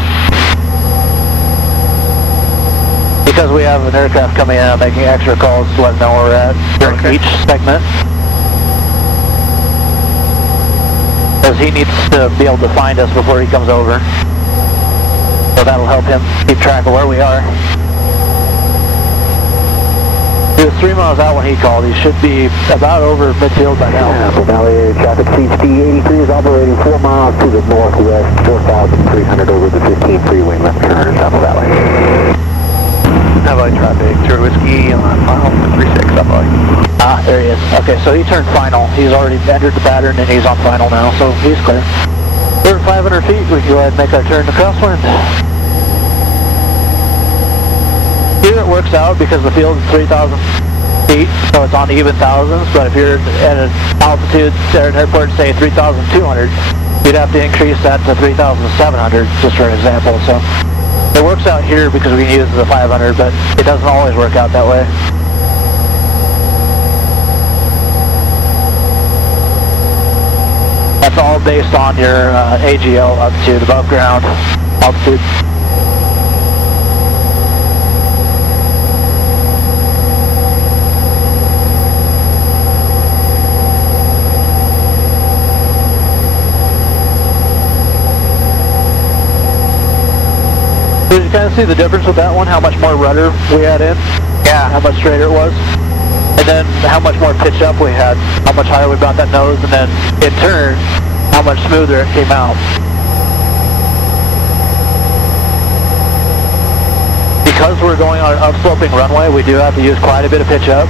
Because we have an aircraft coming in, I'm making extra calls to let them know where we're at during each segment. Because he needs to be able to find us before he comes over. So that'll help him keep track of where we are. He was 3 miles out when he called. He should be about over midfield by now. Apple Valley traffic, CST 83 is operating 4 miles to the northwest, 4,300 over the 15 freeway, left turn, Apple Valley. Apple Valley traffic, 0 Whiskey on final for 36 Apple Valley. Ah, there he is. Okay, so he turned final. He's already entered the pattern and he's on final now, so he's clear. We're at 500 feet. We can go ahead and make our turn to crosswind. Here it works out because the field is 3,000 feet, so it's on even thousands, but if you're at an altitude at an airport, say 3,200, you'd have to increase that to 3,700, just for an example. So it works out here because we can use the 500, but it doesn't always work out that way. That's all based on your AGL altitude, above ground altitude. Did you kind of see the difference with that one? How much more rudder we had in? Yeah. How much straighter it was? And then how much more pitch up we had? How much higher we brought that nose? And then in turn, how much smoother it came out? Because we're going on an upsloping runway, we do have to use quite a bit of pitch up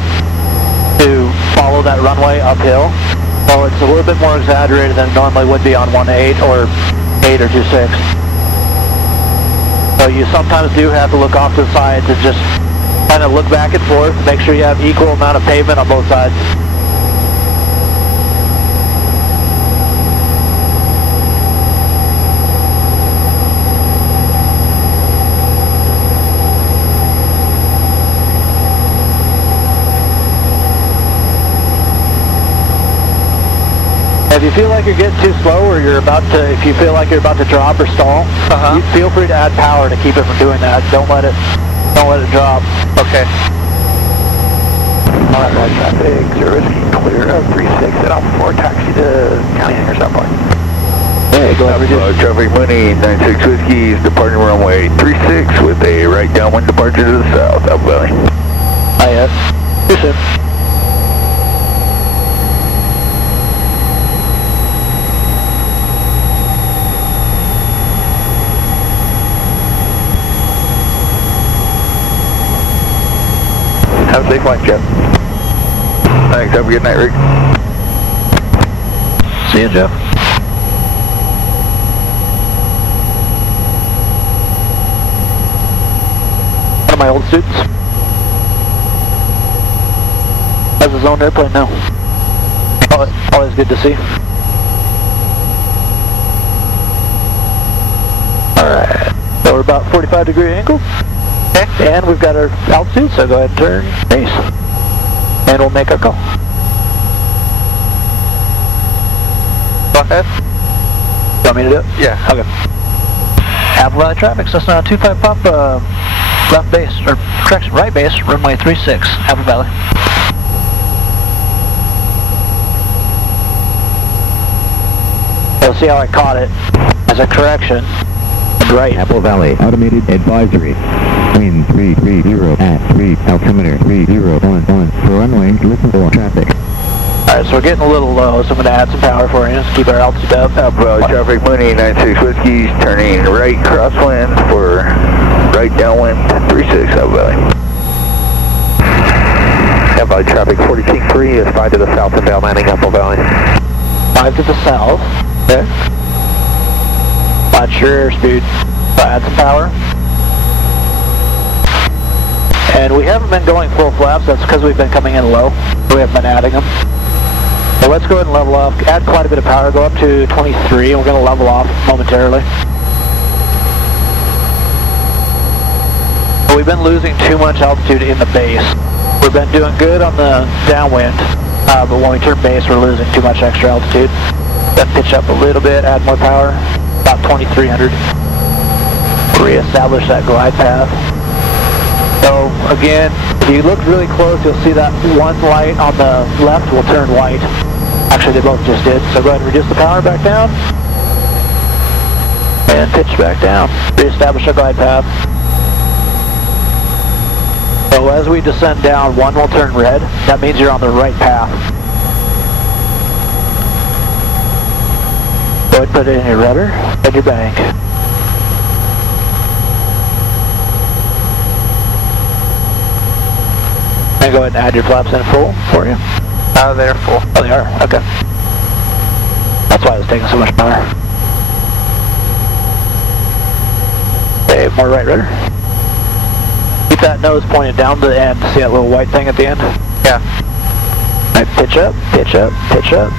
to follow that runway uphill. So it's a little bit more exaggerated than it normally would be on 1.8 or 8 or 2.6. So you sometimes do have to look off to the side to just kind of look back and forth, make sure you have equal amount of pavement on both sides. If you feel like you're getting too slow or you're about to, if you feel like you're about to drop or stall, you feel free to add power to keep it from doing that. Don't let it drop. Okay. Alright, right traffic, 0 Whiskey, clear of 36 at Alpha 4, taxi to County Hangar South Point. Hey, go ahead. Traffic money, 96 Whiskey is departing runway 36 with a right downwind departure to the south, Apple Valley. Hi, yes. Too soon. Have a safe flight, Jeff. Thanks, have a good night, Rick. See you, Jeff. my old students. Has his own airplane now. Always good to see. Alright, so we're about 45-degree angle. Okay. And we've got our altitude, so go ahead and turn base. And we'll make our call. Go ahead. You want me to do it? Yeah. Okay. Apple Valley traffic, Cessna 25 Pop, left base, or correction, right base, runway 36, Apple Valley. You'll see how I caught it as a correction. Right. Apple Valley automated advisory. Wind 330 at 3, altimeter 3011 for runway, listen for traffic. Alright, so we're getting a little low, so I'm going to add some power for you to keep our altitude up. Apple Valley traffic, Mooney 96 Whiskey, turning right crosswind for right downwind 36 Apple Valley. Apple Valley traffic, 40 King 3 is 5 to the south inbound landing Apple Valley. 5 to the south. Okay. Watch your airspeed. So add some power. And we haven't been going full flaps, that's because we've been coming in low. We haven't been adding them. So let's go ahead and level off, add quite a bit of power, go up to 23, and we're going to level off momentarily. We've been losing too much altitude in the base. We've been doing good on the downwind, but when we turn base, we're losing too much extra altitude. Then pitch up a little bit, add more power, about 2,300. Reestablish that glide path. So again, if you look really close, you'll see that one light on the left will turn white. Actually, they both just did. So go ahead and reduce the power back down. And pitch back down. Reestablish our glide path. So as we descend down, one will turn red. That means you're on the right path. Go ahead and put it in your rudder and your bank. And go ahead and add your flaps in full for you. They're full. Oh, they are? Okay. That's why it was taking so much power. Okay, more right rudder. Keep that nose pointed down to the end. See that little white thing at the end? Yeah. Alright, pitch up, pitch up, pitch up.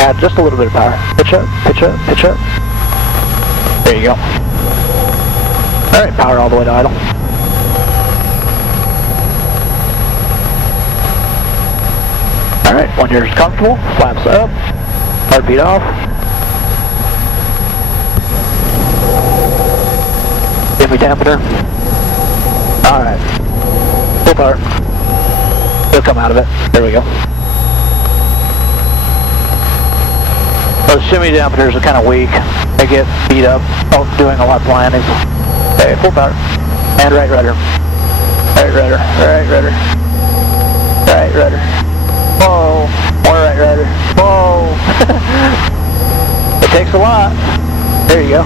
Add just a little bit of power. Pitch up, pitch up, pitch up. There you go. Alright, power all the way to idle. Alright, when you're comfortable, flaps up, heartbeat off. Give me dampener. Alright. Full power. It'll come out of it. There we go. Those shimmy dampeners are kind of weak. They get beat up doing a lot of landings. Okay, full power. And right rudder. Right rudder. Right rudder. Right rudder. Whoa. More right rudder. Whoa. It takes a lot. There you go.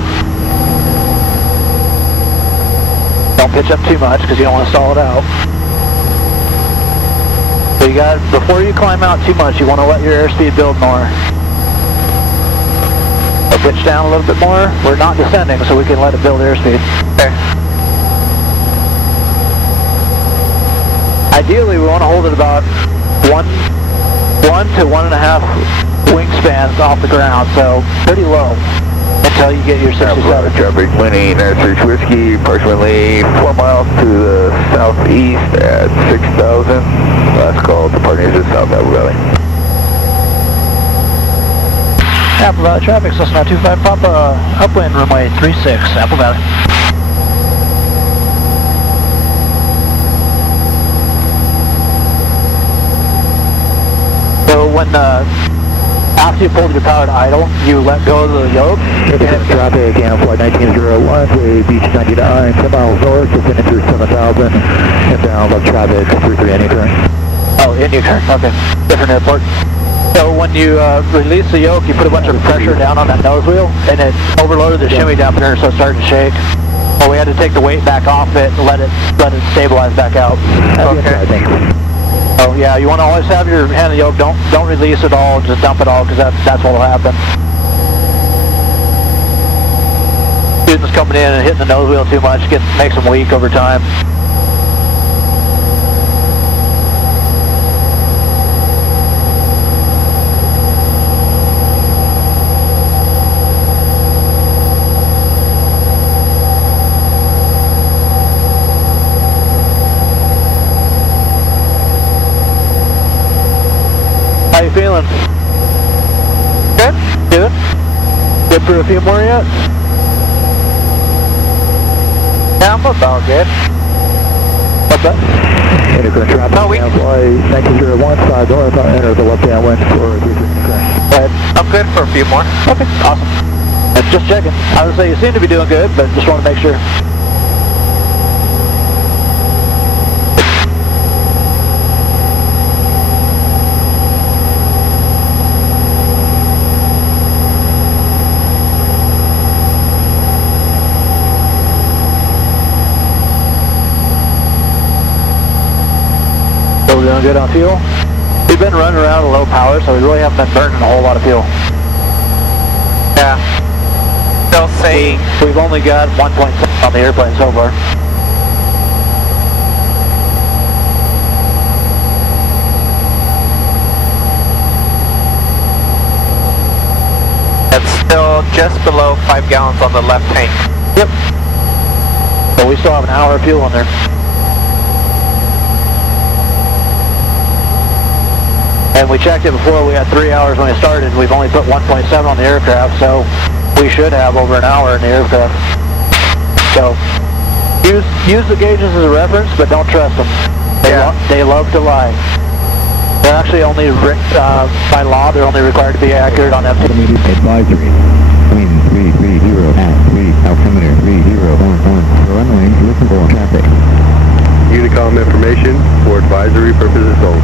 Don't pitch up too much because you don't want to stall it out. So you got, before you climb out too much, you want to let your airspeed build more. So pitch down a little bit more. We're not descending, so we can let it build airspeed. Okay. Ideally, we want to hold it about 1 to 1.5 wingspans off the ground, so pretty low until you get your 67. Traffic, Winnie 96 Whiskey, approximately 4 miles to the southeast at 6,000. Last call, departing to South Apple Valley. Apple Valley traffic, Cessna 25 Papa, upwind runway 36, Apple Valley. So when after you pulled your power to idle, you let go of the yoke. Traffic, flight 1901 to beach 99, 10 miles north, descending through 7,000, inbound left traffic, 33 Indian Current. Oh, Indian Current, okay. Different airport. So when you release the yoke, you put a bunch of pressure down on that nose wheel, and it overloaded the shimmy dampener, so it started to shake. Well, we had to take the weight back off it and let it stabilize back out. Okay. I think. Oh yeah, you want to always have your hand on the yoke. Don't release it all, just dump it all, because that's what will happen. Students coming in and hitting the nose wheel too much makes them weak over time. a few more yet? Yeah, I'm about good. What's that? Intercurrent traffic. No, we- Flight 1901, side door, enter the left-hand winch for 3 I'm good for a few more. Okay, awesome. Just checking. I would say you seem to be doing good, but just want to make sure. Still doing good on fuel? We've been running around at low power, so we really haven't been burning a whole lot of fuel. Yeah. They'll say, We've only got 1.6 on the airplane so far. it's still just below 5 gallons on the left tank. Yep. So we still have an hour of fuel in there. And we checked it before, we had 3 hours when it started. We've only put 1.7 on the aircraft, so we should have over an hour in the aircraft. So use the gauges as a reference, but don't trust them. They love to lie. They're actually only, by law, they're only required to be accurate on empty. Automated advisory. Wind 330 at 3, altimeter 3011. Runway, listen for traffic. Unicom information for advisory purposes only.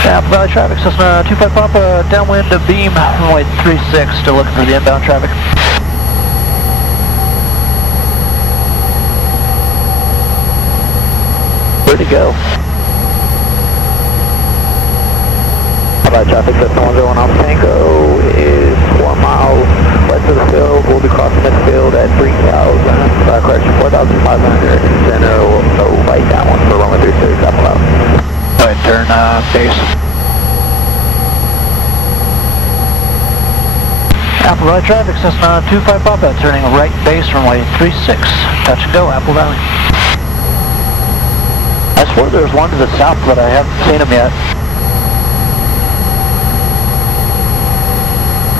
Apple Valley traffic, Cessna 25 Papa, downwind of beam, runway 36, still looking for the inbound traffic. Where'd he go? About traffic, Cessna 101 Alpha Tango is 4 miles west of the field. We'll be crossing this field at 3,000, correction, 4,500, and we'll right that one for runway 36, Apple Valley. Go ahead and turn base. Apple Valley traffic, Cessna 25 Papa, turning right base, runway 36. Touch and go, Apple Valley. I swore there was one to the south, but I haven't seen him yet.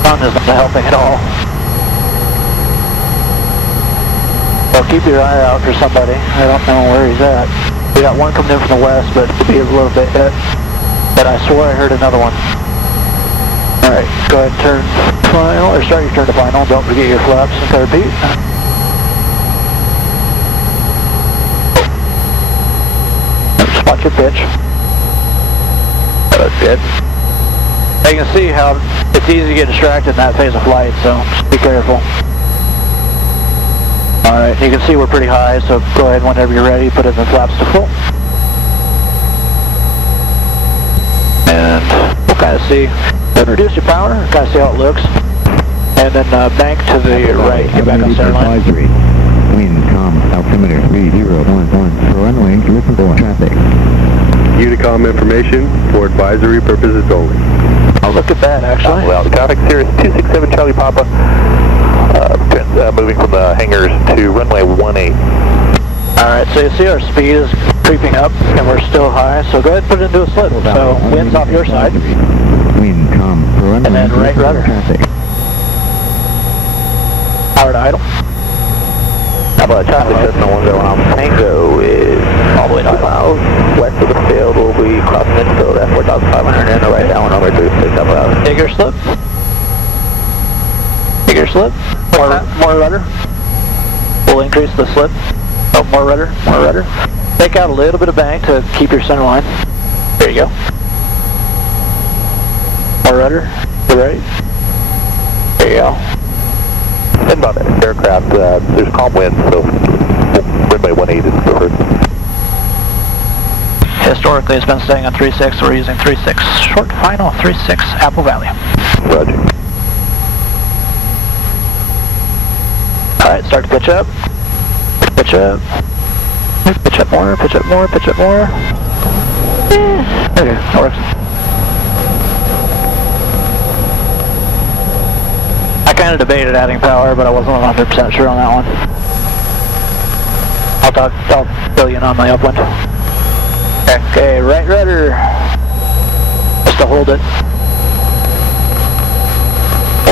Sun isn't helping at all. So keep your eye out for somebody. I don't know where he's at. We got one coming in from the west, but it'll be a little bit hit. But I swore I heard another one. Alright, go ahead and turn final, or start your turn to final. Don't forget your flaps and third beat. Watch your pitch. That's good. You can see how it's easy to get distracted in that phase of flight, so just be careful. Alright, you can see we're pretty high, so go ahead whenever you're ready, put in the flaps to full. And we'll kind of see, reduce your power, kind of see how it looks. And then bank to the right, get back on center line. Advisory. Wind calm, altimeter 3011. Runway, listen for traffic. Unicom information for advisory purposes only. I'll look at that actually. Well, the traffic Cirrus 267 Charlie Papa, moving from the hangars to runway 18. Alright, so you see our speed is creeping up and we're still high, so go ahead and put it into a slip. So wind's off your side. Wind calm, runway, And then right listen for rudder. traffic. Power to idle. How about traffic, Cessna 101 Alpha Tango is all the way 2 miles west of the field. We'll be crossing this field at 4,500 and right down number 36, Apple Valley. Bigger slip. Bigger slip. More rudder. We'll increase the slip. Oh, more rudder. More rudder. Take out a little bit of bank to keep your center line. There you go. More rudder. To the right. There you go. And about that aircraft, there's calm winds, so runway 18 is preferred. Historically, it's been staying on 36. We're using 36. Short final 36, Apple Valley. Roger. Alright, start to pitch up. Pitch up. Pitch up more, pitch up more, pitch up more. Okay, that works. I kind of debated adding power, but I wasn't 100% sure on that one. I'll fill you in on my upwind. Okay, right rudder. Just to hold it.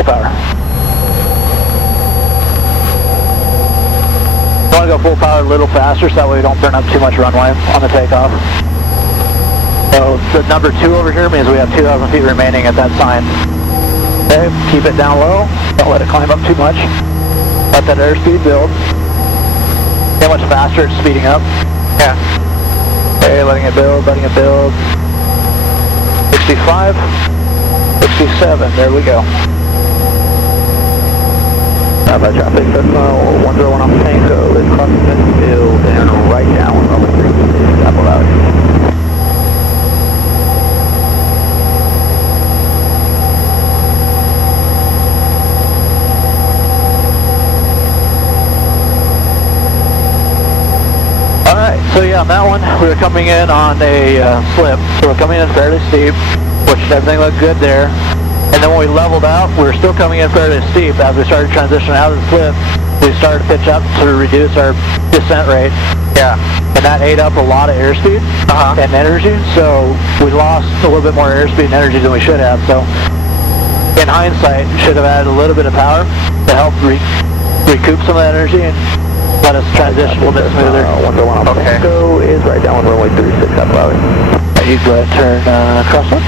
power. You want to go full power a little faster so that way we don't burn up too much runway on the takeoff. So the number 2 over here means we have 2,000 feet remaining at that sign. Okay, keep it down low. Don't let it climb up too much. Let that airspeed build. See how much faster it's speeding up? Yeah. Okay, letting it build, 65, 67, there we go. By traffic, Cessna 101 on Tango is crossing Smithfield and right down with runway 36, Apple Valley. Alright, so yeah, on that one, we were coming in on a slip, so we're coming in fairly steep, which everything looked good there. And then when we leveled out, we were still coming in fairly steep. As we started transitioning out of the slip, we started to pitch up to reduce our descent rate. Yeah. And that ate up a lot of airspeed and energy, so we lost a little bit more airspeed and energy than we should have. So in hindsight, should have added a little bit of power to help recoup some of that energy and let us transition a little bit smoother. 101 on Tango is right down with runway 36, Apple Valley. You go ahead and turn crosswind.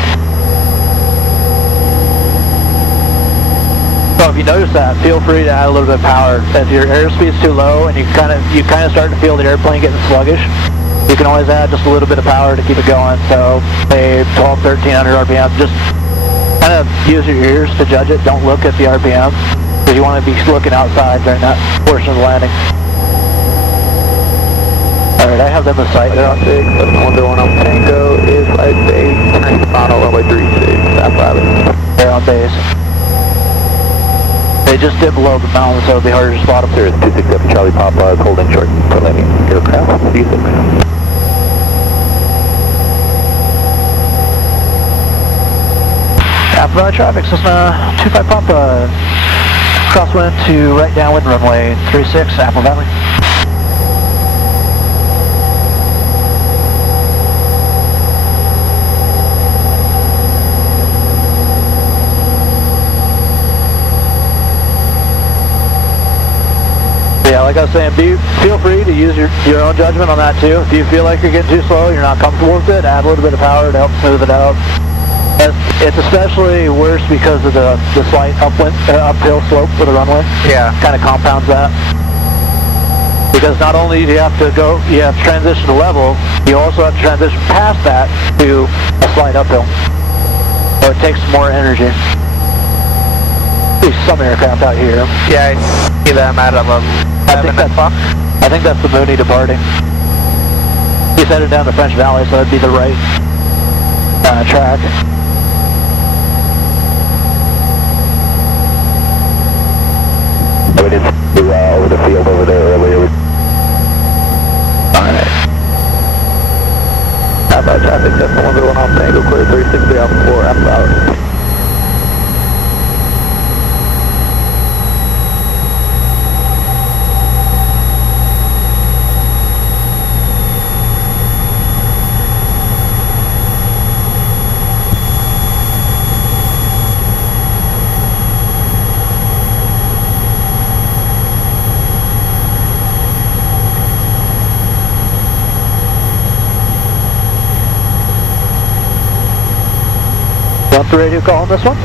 So if you notice that, feel free to add a little bit of power. If your airspeed's too low and you kind of start to feel the airplane getting sluggish, you can always add just a little bit of power to keep it going. So say 1,200, 1,300 RPM. Just kind of use your ears to judge it. Don't look at the RPM because you want to be looking outside during that portion of the landing. All right, I have them in sight. 101 on Tango is right base, turning final runway 36, Apple Valley. They're on base. They just dip below the mountain, so it'll be harder to spot them. There is 267 Charlie Papa is holding short for landing aircraft. See you soon. Apple Valley traffic, Cessna 25 Papa. Crosswind to right downwind runway 36, Apple Valley. Yeah, like I was saying, feel free to use your own judgment on that too. If you feel like you're getting too slow, you're not comfortable with it, add a little bit of power to help smooth it out. It's especially worse because of the slight uphill slope for the runway. Yeah. Kind of compounds that. Because not only do you have to transition to level, you also have to transition past that to a slight uphill. So it takes more energy. There's some aircraft out here. Yeah, I see them at 11 o'clock. I think that's the Mooney departing. He's headed down to French Valley, so that'd be the right track. We did over the field over there earlier. Alright. Apple Valley traffic, Cessna 101 on Tango, clear 360 out 4, Apple Valley. Want the radio call on this one?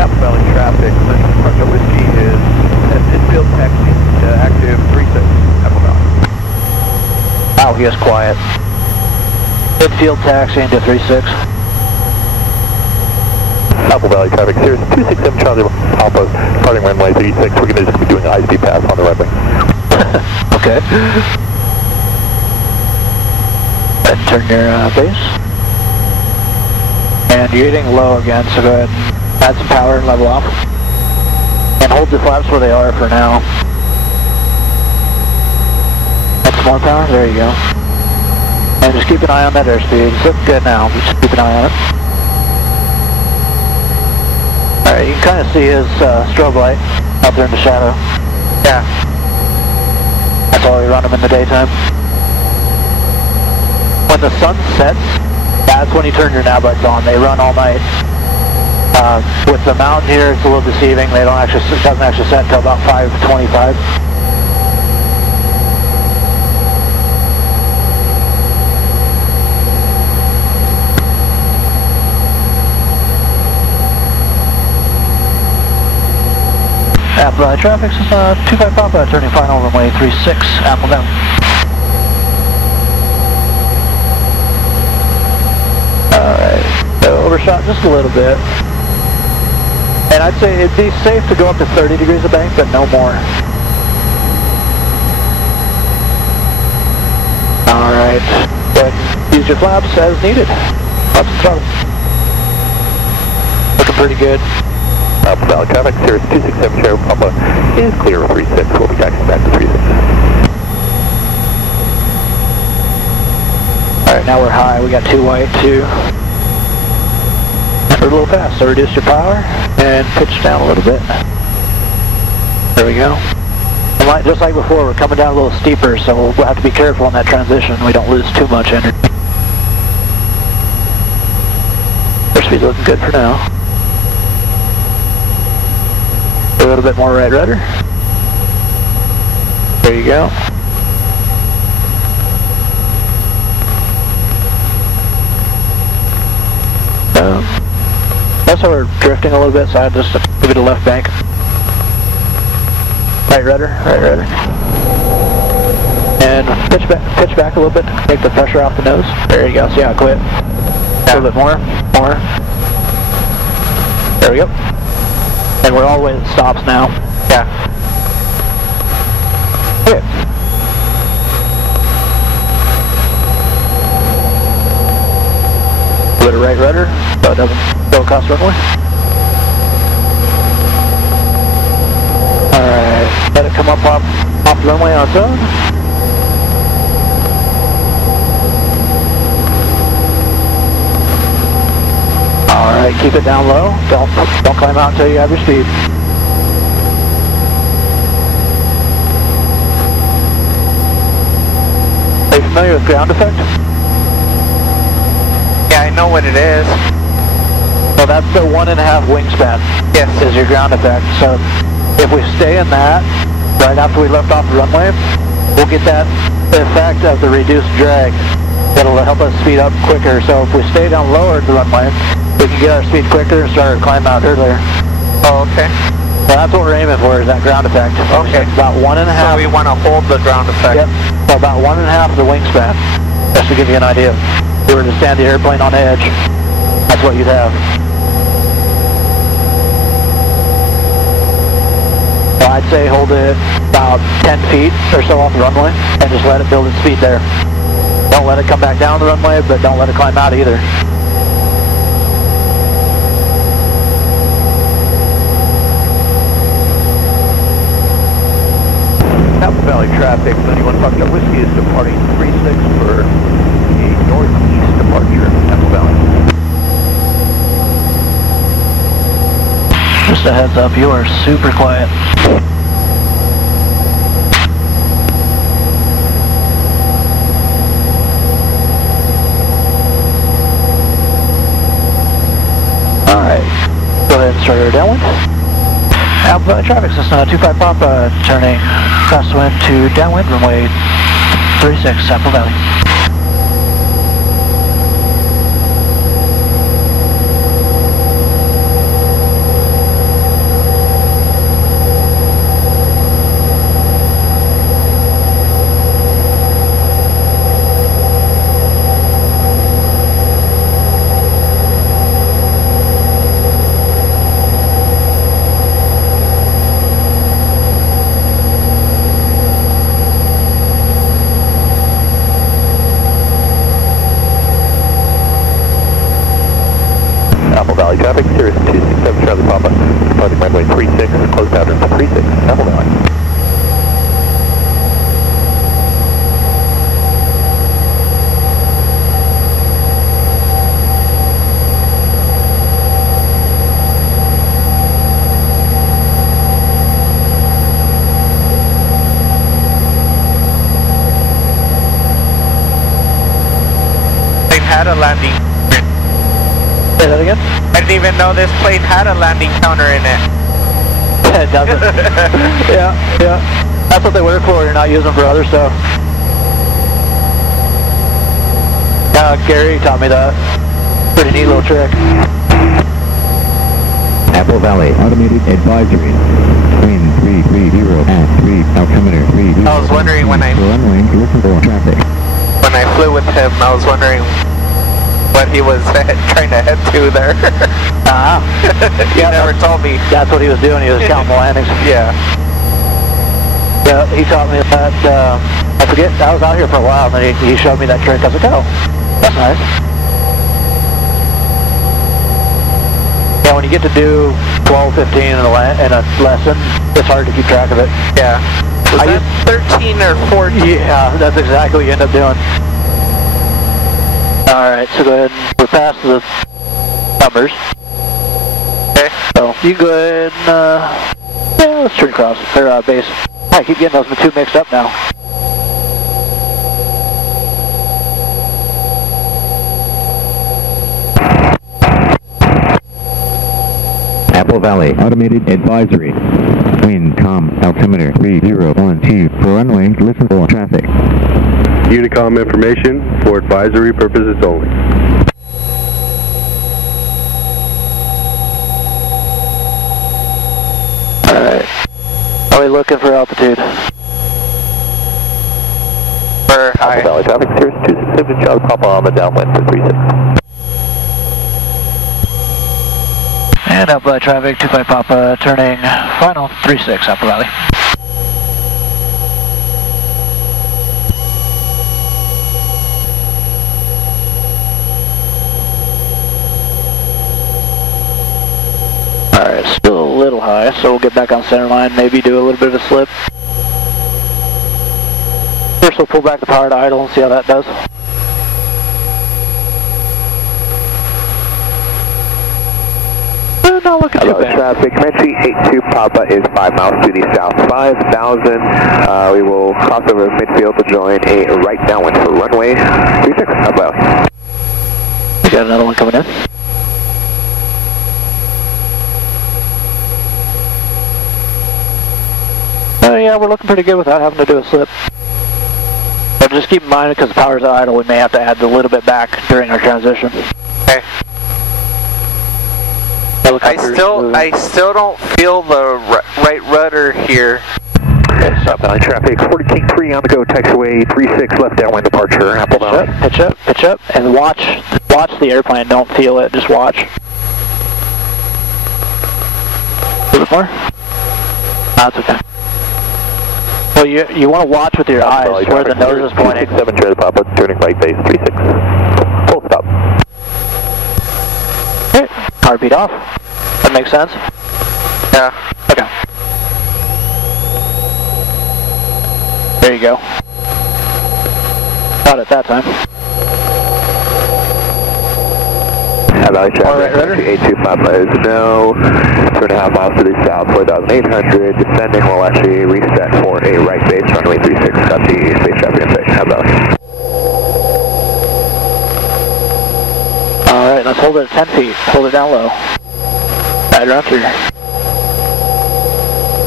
Apple Valley traffic, Central Whiskey is at midfield taxi to active 36, Apple Valley. Wow, he is quiet. Midfield taxiing to 36. Apple Valley traffic, Cirrus 267 Charlie Papa, departing runway 36. We're going to just be doing a high-speed pass on the runway. Okay. And turn your base. And you're getting low again, so go ahead and add some power and level off. And hold the flaps where they are for now. Add some more power, there you go. And just keep an eye on that airspeed. It's looking good now, but just keep an eye on it. Alright, you can kind of see his strobe light out there in the shadow. Yeah. That's why we run them in the daytime. When the sun sets, that's when you turn your nav lights on. They run all night. With the mountain here, it's a little deceiving. It doesn't actually set until about 5:25. Apple Valley traffic, 25 Papa, turning final runway 36, Apple Valley. Alright, so overshot just a little bit. And I'd say it'd be safe to go up to 30 degrees of bank, but no more. Alright, but use your flaps as needed. Lots of throttle. Looking pretty good. Apple Valley traffic, Cirrus 267 Cherry Papa is clear of 36. We'll be taxiing back to 36. Alright, now we're high. We got 2 white, 2. We're a little fast, so reduce your power and pitch down a little bit. There we go. And just like before, we're coming down a little steeper, so we'll have to be careful on that transition. We don't lose too much energy. Airspeed's looking good for now. A little bit more right rudder. There you go. That's how we're drifting a little bit, so I just give it a left bank. Right rudder, right rudder. And pitch back a little bit to take the pressure off the nose. There you go. See how it quit? A little bit more. There we go. And we're all the way to the stops now. Yeah. Okay. A little right rudder, so it doesn't go across the runway. Alright, let it come up off the runway on its own. Alright, keep it down low. Don't climb out until you have your speed. Are you familiar with ground effect? Yeah, I know what it is. Well, that's the 1.5 wingspan. Yes. Is your ground effect. So if we stay in that right after we left off the runway, we'll get that effect of the reduced drag. That'll help us speed up quicker. So if we stay down lower at the runway, we can get our speed quicker and start our climb out earlier. Oh, okay. So that's what we're aiming for, is that ground effect. Okay. It's about 1.5. So we want to hold the ground effect. Yep. So about 1.5 of the wingspan. Just to give you an idea. If you were to stand the airplane on edge, that's what you'd have. So I'd say hold it about 10 feet or so off the runway and just let it build its speed there. Don't let it come back down the runway, but don't let it climb out either. Apple Valley traffic, 91 Foxtrot Whiskey is departing 36 for a northeast departure, Apple Valley. Just a heads up, you are super quiet. Alright, go ahead and start our downwind. Apple Valley traffic, Cessna 25 Papa, turning crosswind to downwind, runway 36, Apple Valley. Apple Valley traffic, Cirrus 267 Charlie Papa, departing runway 36, close pattern to 36, Apple Valley. They've had a landing. Say that again? I didn't even know this plane had a landing counter in it. Yeah, it doesn't. Yeah, yeah. That's what they work for. You're not using them for other stuff. Gary taught me that. Pretty neat little trick. Apple Valley Automated Advisory. Wind 330 at 3, altimeter 30. I was wondering when I runway, listen for traffic. when I flew with him, I was wondering what he was trying to head to there. He never told me. That's what he was doing. He was counting the landings. Yeah. Yeah, he taught me that. I forget. I was out here for a while, and then he showed me that trick. I was like, oh, that's nice. Yeah, when you get to do 12, 15 in a lesson, it's hard to keep track of it. Yeah. Was that 13 or 14? Yeah, that's exactly what you end up doing. Alright, so go ahead and we're past the numbers. Okay. So you go ahead and, yeah, let's turn across. Or base. I keep getting those two mixed up now. Apple Valley Automated Advisory. Wind calm, altimeter 3012. For runway, listen for traffic. Unicom information for advisory purposes only. Alright. Are we looking for altitude? For Apple Valley traffic, Cirrus 267 Charlie Papa on the downwind for 36. And Apple Valley traffic, 25 Papa, turning final 36 Apple Valley. Alright, still a little high, so we'll get back on center line, maybe do a little bit of a slip. First we'll pull back the power to idle and see how that does. Not looking too bad. Traffic, Comanche 82 Papa is 5 miles to the south, 5,000. We will cross over midfield to join a right downwind for runway 36. How about? We got another one coming in. Yeah, we're looking pretty good without having to do a slip. But just keep in mind, because the power's idle, we may have to add a little bit back during our transition. Okay. I still don't feel the right rudder here. South Valley traffic, 40 King 3 on the go, taxiway 36 left downwind departure, Apple Valley. Pitch up, and watch the airplane. Don't feel it, just watch. A little bit more? That's okay. Well, you want to watch with your eyes where the nose is pointing. 67 Charlie Papa, turning right base 36. Full stop. Okay, heartbeat off. That makes sense? Yeah. Okay. There you go. Got it that time. Valley traffic, Right, 825 is no, 2.5 miles to the south, 4,800, descending, we'll actually reset for a right base, runway 36, got the space traffic in sight, Valley. Alright, let's hold it at 10 feet, hold it down low. Right around here.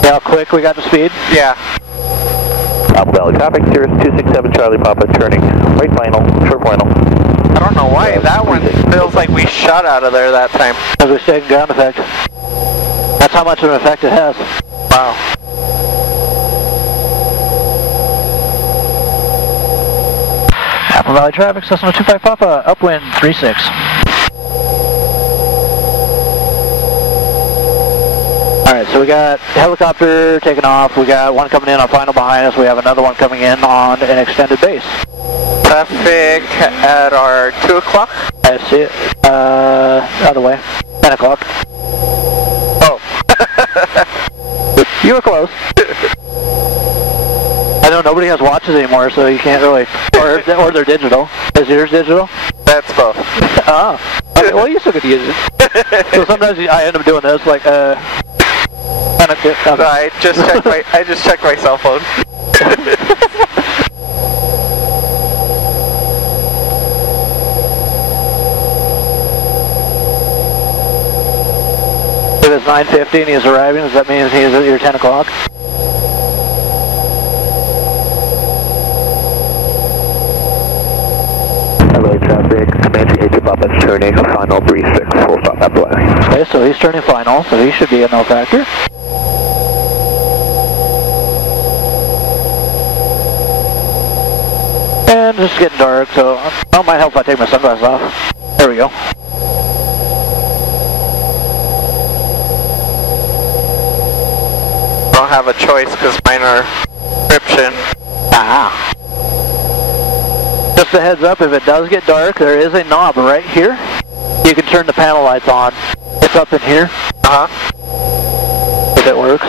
See how quick we got the speed? Yeah. Apple Valley traffic, Cirrus 267 Charlie Papa, turning right final, short final. I don't know why that one feels like we shot out of there that time. Because we stayed in ground effect. That's how much of an effect it has. Wow. Apple Valley traffic, Cessna 25 Papa, upwind 36. Alright, so we got helicopter taking off, we got one coming in on final behind us, we have another one coming in on an extended base. Traffic at our 2 o'clock? I see it. Other way. 10 o'clock. Oh. You were close. I know nobody has watches anymore, so you can't really, or they're digital. Is yours digital? That's both. Ah. Okay, well, you still get to use it. So sometimes I end up doing this, like, So I just checked my cell phone. it's 9:50 and he's arriving. Does that mean he's at your 10 o'clock? LA traffic, Comanche 8 to Papa turning final 36, full stop Apple Valley. Okay, so he's turning final, so he should be a no factor. And just getting dark, so it might help if I take my sunglasses off. There we go. Don't have a choice because mine are prescription. Ah. Just a heads up, if it does get dark, there is a knob right here. You can turn the panel lights on. It's up in here. If it works.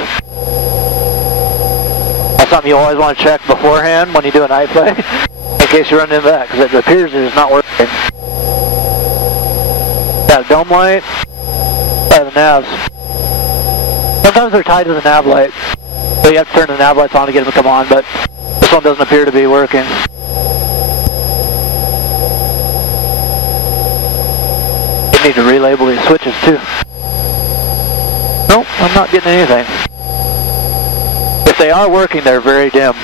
That's something you always want to check beforehand when you do a night play, in case you run into that, because it appears it is not working. Got a dome light by the navs. Sometimes they're tied to the nav light, so you have to turn the nav lights on to get them to come on, but this one doesn't appear to be working. You need to relabel these switches too. Nope, I'm not getting anything. If they are working, they're very dim.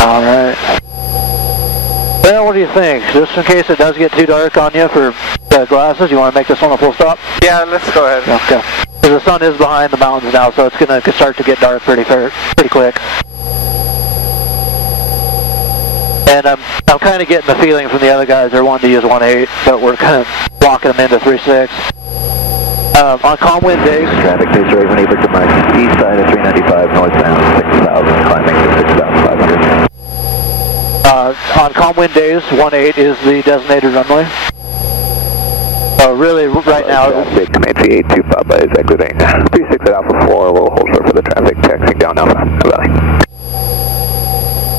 Alright. Well, what do you think? Just in case it does get too dark on you for the glasses, you want to make this one a full stop? Yeah, let's go ahead. Okay. Because the sun is behind the mountains now, so it's going to start to get dark pretty quick. And I'm kind of getting the feeling from the other guys they're wanting to use 1.8, but we're kind of locking them into 3.6. On calm wind days, Traffic pace Raven Eber to my east side of 395 northbound 6,000, climbing to 6,500. on calm wind days, 1.8 is the designated runway. So really, right now... Traffic, Comanche 8 to Papa is exiting 36 at Alpha 4, we'll hold short for the traffic, taxiing down Alpha Valley.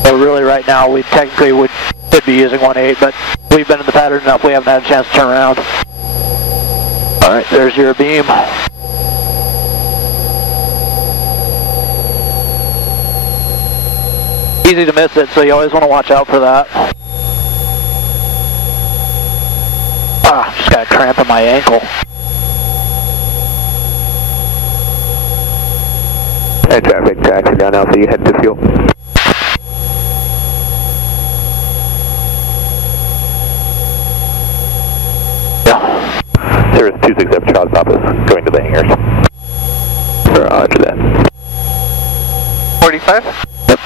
So really right now we technically could be using 1.8, but we've been in the pattern enough we haven't had a chance to turn around. Alright, there's your beam. Easy to miss it, so you always want to watch out for that. Ah, just got a cramp in my ankle. Hey traffic, taxiing down Alpha, you head to fuel. Cirrus 267 Charles Papa going to the hangars. Roger that. 45? Yep.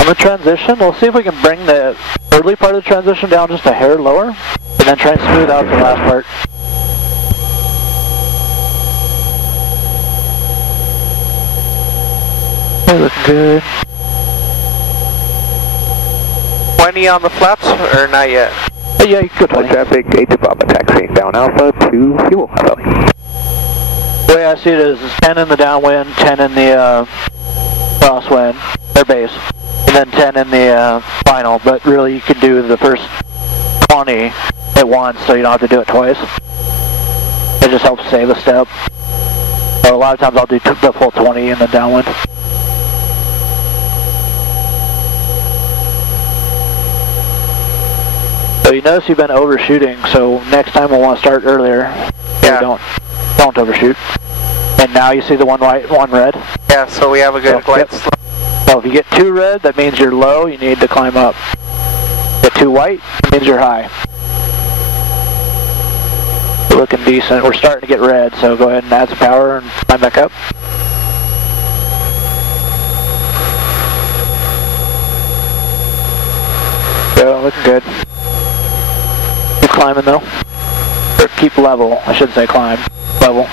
On the transition, we'll see if we can bring the early part of the transition down just a hair lower, and then try and smooth out the last part. Okay, looking good. 20 on the flaps, or not yet? Yeah, you could go 20. Traffic, 8 to Papa, taxiing down Alpha to fuel. The way I see it is 10 in the downwind, 10 in the crosswind, or base, and then 10 in the final, but really you can do the first 20 at once so you don't have to do it twice. It just helps save a step. So a lot of times I'll do the full 20 in the downwind. So you notice you've been overshooting, so next time we'll want to start earlier. Yeah. So don't overshoot. And now you see the one white, one red. Yeah, so we have a good glide slope. So if you get 2 red, that means you're low, you need to climb up. Get 2 white, that means you're high. You're looking decent. We're starting to get red, so go ahead and add some power and climb back up. Go, looking good. Keep climbing though. Or keep level, I should say climb. Level.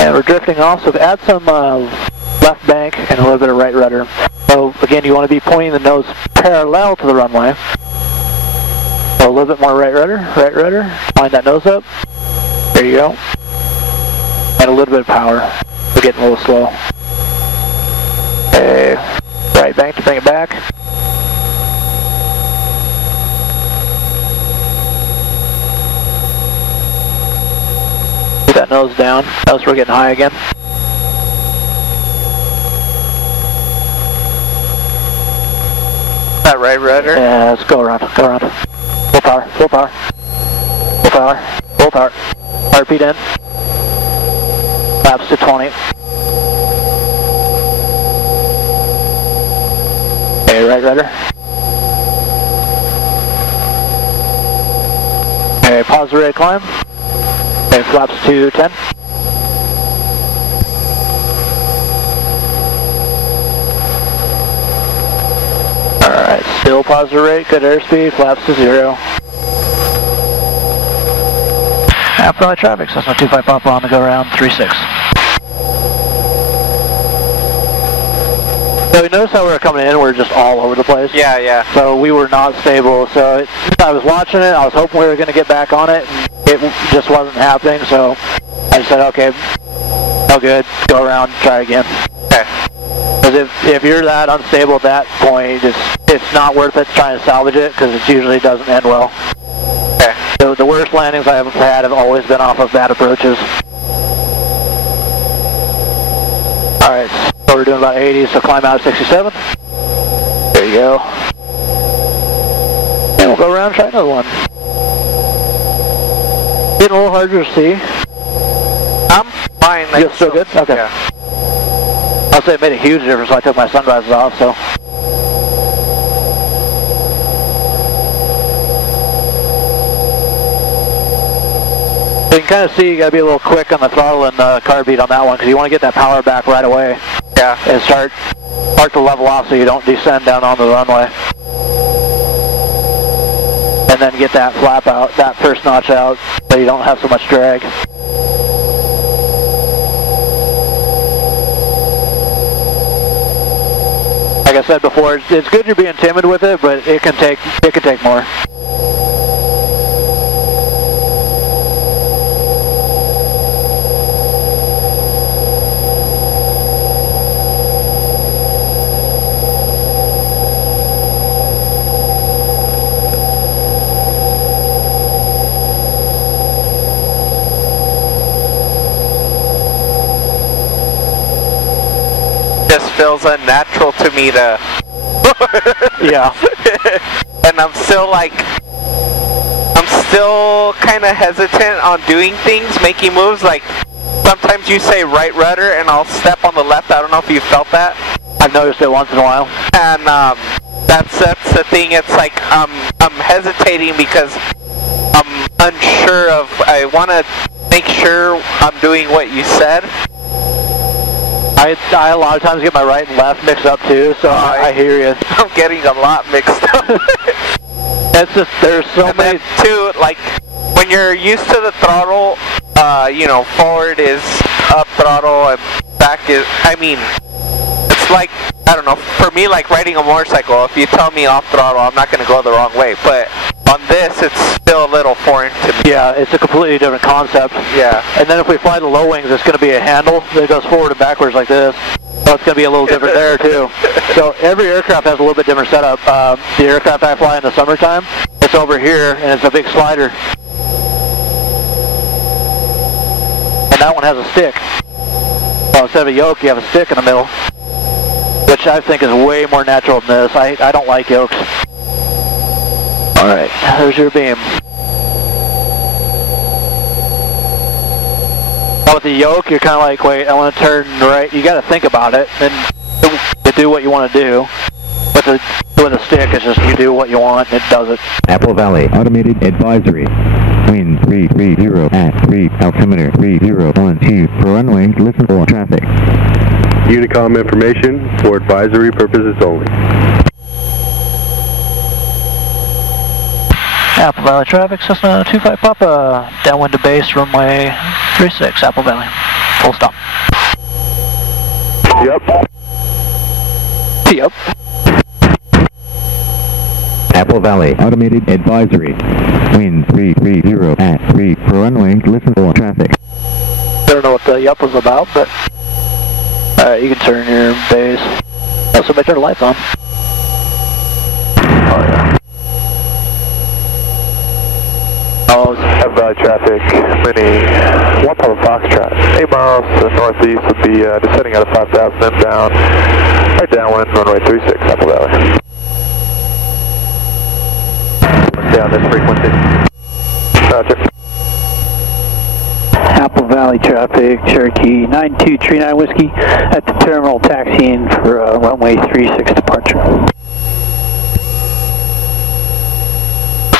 And we're drifting off, so add some left bank and a little bit of right rudder. So again, you want to be pointing the nose parallel to the runway. So a little bit more right rudder, line that nose up. There you go. And a little bit of power. We're getting a little slow. Okay, right bank to bring it back. that nose down. Notice we're getting high again. That right rudder? Yeah, let's go around, go around. Full power, full power. Full power, full power. Heartbeat in. Flaps to 20. Okay, right rudder. Okay, pause the rate climb. Okay, flaps to 10. Alright, still pause the rate, good airspeed, flaps to 0. Apple Valley traffic, Cessna 25 Papa on the go around 36. So we noticed how we were coming in, we were just all over the place. Yeah, yeah. So we were not stable, so I was watching it, I was hoping we were going to get back on it, and it just wasn't happening, so I just said, okay, all good, go around, try again. Okay. Because if you're that unstable at that point, it's not worth it trying to salvage it, because it usually doesn't end well. Okay. So the worst landings I have had have always been off of bad approaches. Alright, so we're doing about 80, so climb out of 67. There you go. And we'll go around and try another one. Getting a little harder to see. I'm fine. You're still good? Okay. Yeah. I'll say it made a huge difference when I took my sunglasses off, so. You can kind of see you got to be a little quick on the throttle and the car beat on that one because you want to get that power back right away. Yeah. And start to level off so you don't descend down onto the runway. And then get that flap out, that first notch out, so you don't have so much drag. Like I said before, it's good you're being timid with it, but it can take more. Feels unnatural to me to yeah. And I'm still kind of hesitant on doing things, making moves. Like sometimes you say right rudder and I'll step on the left. I don't know if you felt that. I've noticed it once in a while. And that's the thing. It's like I'm hesitating because I'm unsure of. I want to make sure I'm doing what you said. I a lot of times get my right and left mixed up too, so I hear you. I'm getting a lot mixed up. It's just, there's so many... too, like, when you're used to the throttle, you know, forward is up throttle and back is, I mean, it's like, I don't know, for me, like riding a motorcycle, if you tell me off throttle, I'm not going to go the wrong way, but on this, it's still a little foreign to me. Yeah, it's a completely different concept. Yeah. And then if we fly the low wings, it's going to be a handle that goes forward and backwards like this. So it's going to be a little different there too. So every aircraft has a little bit different setup. The aircraft I fly in the summertime, it's over here and it's a big slider. And that one has a stick. Well, instead of a yoke, you have a stick in the middle, which I think is way more natural than this. I don't like yokes. Alright, there's your beam. Now with the yoke, you're kind of like, wait, I want to turn right. You got to think about it and to do what you want to do. With a stick, it's just you do what you want and it does it. Apple Valley Automated Advisory. Wind 330 at 3, altimeter 3012 for runway, listen for traffic. Unicom information for advisory purposes only. Apple Valley traffic, Cessna 25 Papa, downwind to base, runway 36, Apple Valley. Full stop. Yep. Yep. Apple Valley Automated Advisory. Wind 330 at 3 for runway, listen for traffic. I don't know what the yup was about, but alright, you can turn your base. Oh, somebody turn the lights on. Oh, yeah. Oh, Valley traffic, mini 1 Papa Foxtrot, 8 miles to the northeast would be descending out of 5,000 inbound, right downwind, runway 36, Apple Valley. Stay on this frequency. Roger. Apple Valley traffic, Cherokee 9239 Whiskey at the terminal taxiing for runway 36 departure.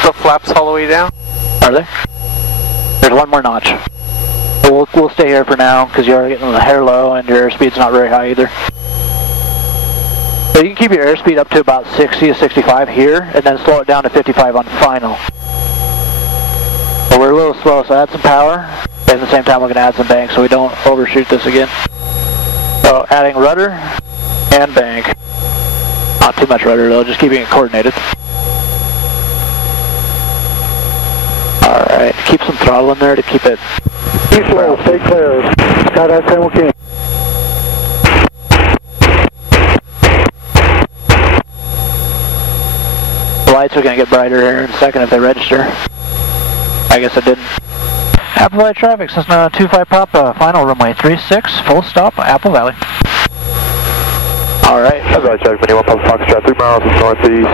The flaps all the way down? Are they? There's one more notch. So we'll stay here for now because you're getting the hair low and your airspeed's not very high either. So you can keep your airspeed up to about 60 to 65 here and then slow it down to 55 on final. So we're a little slow, so add some power. At the same time, we're going to add some bank so we don't overshoot this again. So adding rudder and bank. Not too much rudder though, just keeping it coordinated. Alright, keep some throttle in there to keep it. East roll, stay clear. Skydive simultaneous. The lights are going to get brighter here in a second if they register. I guess it didn't. Apple Valley traffic, Cessna 25 Papa, final runway 36, full stop, Apple Valley. Alright. Apple Valley traffic, mini 1 Papa Foxtrot, 3 miles to the northeast,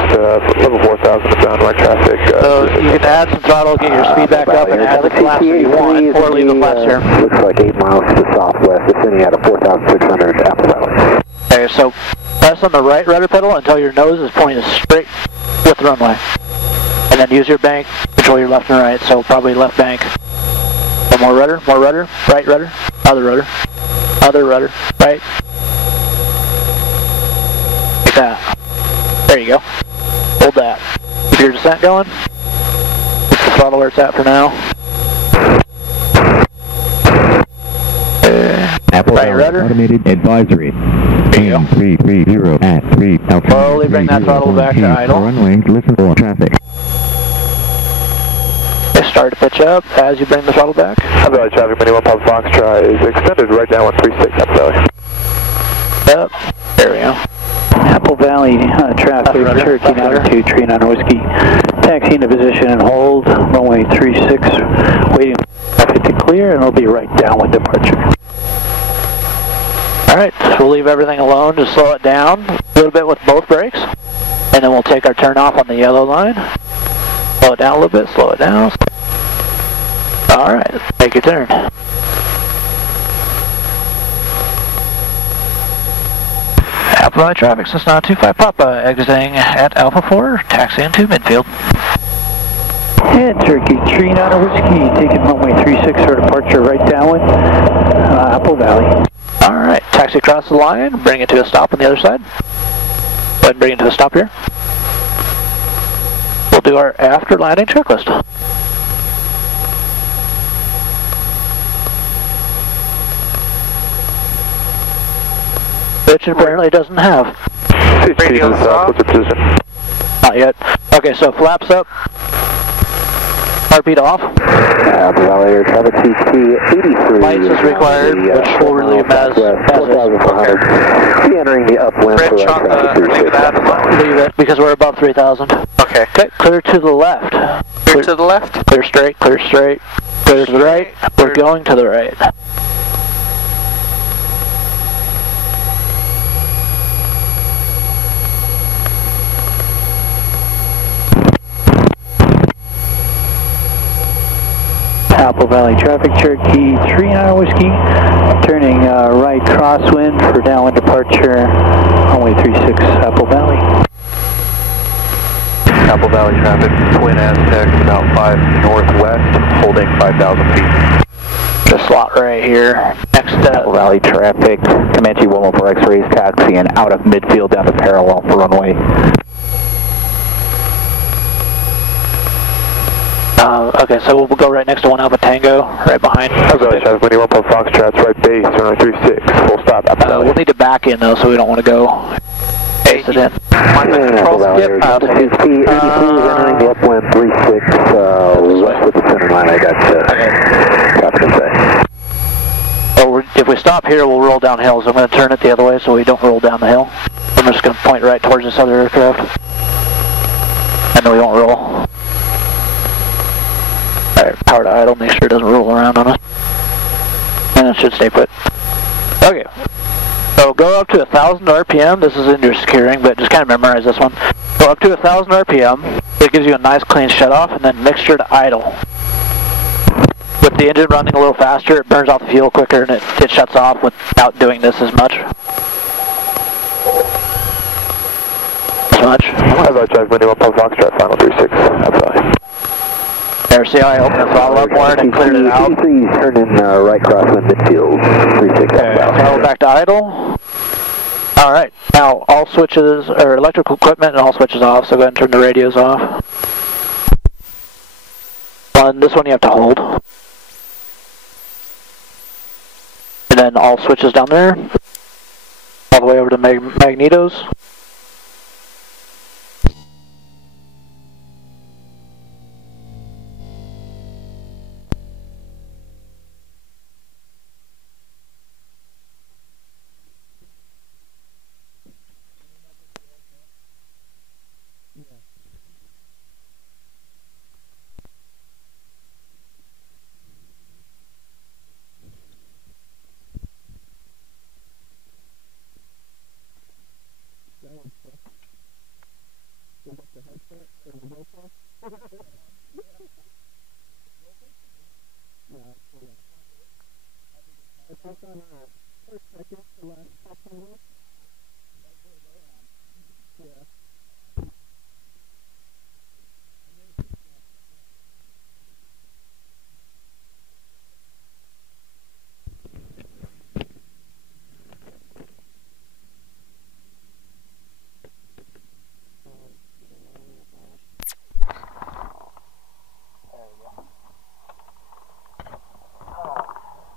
level 4,000 inbound, right traffic. So you can add some throttle, get your speed back up, and add the flaps that you want, or leave the flaps here. Looks like 8 miles to the southwest, descending out of 4,600 Apple Valley. Okay, so press on the right rudder pedal until your nose is pointed straight with the runway. And then use your bank, control your left and right, so probably left bank. So more rudder, right rudder, other rudder, right. Like that. There you go. Hold that. Keep your descent going. Keep the throttle where it's at for now. Apple Right Valley rudder. automated advisory. There you go. 330 at 3 altitude. Slowly bring that throttle back to idle. Runway, listen for traffic. Start to pitch up as you bring the throttle back. Apple Valley traffic, mini 1 Papa Foxtrot is extended right down 136, Apple Valley. Up. There we go. Apple Valley traffic, Cherokee 9239 Whiskey. Taxiing to position and hold, runway 36, waiting for traffic to clear, and it'll be right down with departure. Alright, so we'll leave everything alone to slow it down a little bit with both brakes, and then we'll take our turn off on the yellow line. Slow it down a little bit, slow it down. Alright, take your turn. Apple Valley traffic, Cessna 25 Papa, exiting at Alpha 4, taxiing to midfield. And Cherokee 39 Whiskey, taking runway 36 for departure right downwind, Apple Valley. Alright, taxi across the line, bring it to a stop on the other side. Go ahead and bring it to a stop here. We'll do our after landing checklist. Which apparently doesn't have. Radio off. Not yet. Okay, so flaps up. Heartbeat off. Apple Valley Air Traffic CT 83. Lights is required, which will relieve as 4,400. Entering the upwind for Rich on the, leave that alone. leave it because we're above 3,000. Okay. Okay, clear to the left. Clear to the left. Clear straight, clear straight. Clear to the right. We're going to the right. Apple Valley traffic, Cherokee 39 Whiskey, turning right crosswind for downwind departure, runway 36, Apple Valley. Apple Valley traffic, Twin Aztec, about 5 northwest, holding 5,000 feet. The slot right here, next Apple Valley traffic, Comanche 114 X-rays taxiing out of midfield down to parallel for runway. Okay, so we'll go right next to 1 Alpha Tango, right behind. Apple Valley traffic, mini 1 Papa Foxtrot's right base, runway 36, full stop, Apple Valley. We'll need to back in though, so we don't want to go face it in. On the control skip. CT 83 is entering the upwind 36, west of the center line. I got traffic to say. Oh, if we stop here, we'll roll downhill, so I'm going to turn it the other way so we don't roll down the hill. I'm just going to point right towards this other aircraft. And then we won't roll. Alright, power to roll around on us. And it should stay put. Okay. So go up to 1,000 RPM. This is in your securing, but just kind of memorize this one. Go up to 1,000 RPM. It gives you a nice clean shutoff, and then mixture to idle. With the engine running a little faster, it burns off the fuel quicker, and it shuts off without doing this as much. Hello, Jack, Windy 1 Pump Foxtrot, final 36, FI. There, see how I opened the throttle up more and cleared it out? Please turn in right cross the midfield, 36 Okay, throttle back to idle. Alright, now all switches, or electrical equipment and all switches off, so go ahead and turn the radios off. This one you have to hold. And then all switches down there, all the way over to magnetos.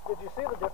Did you see the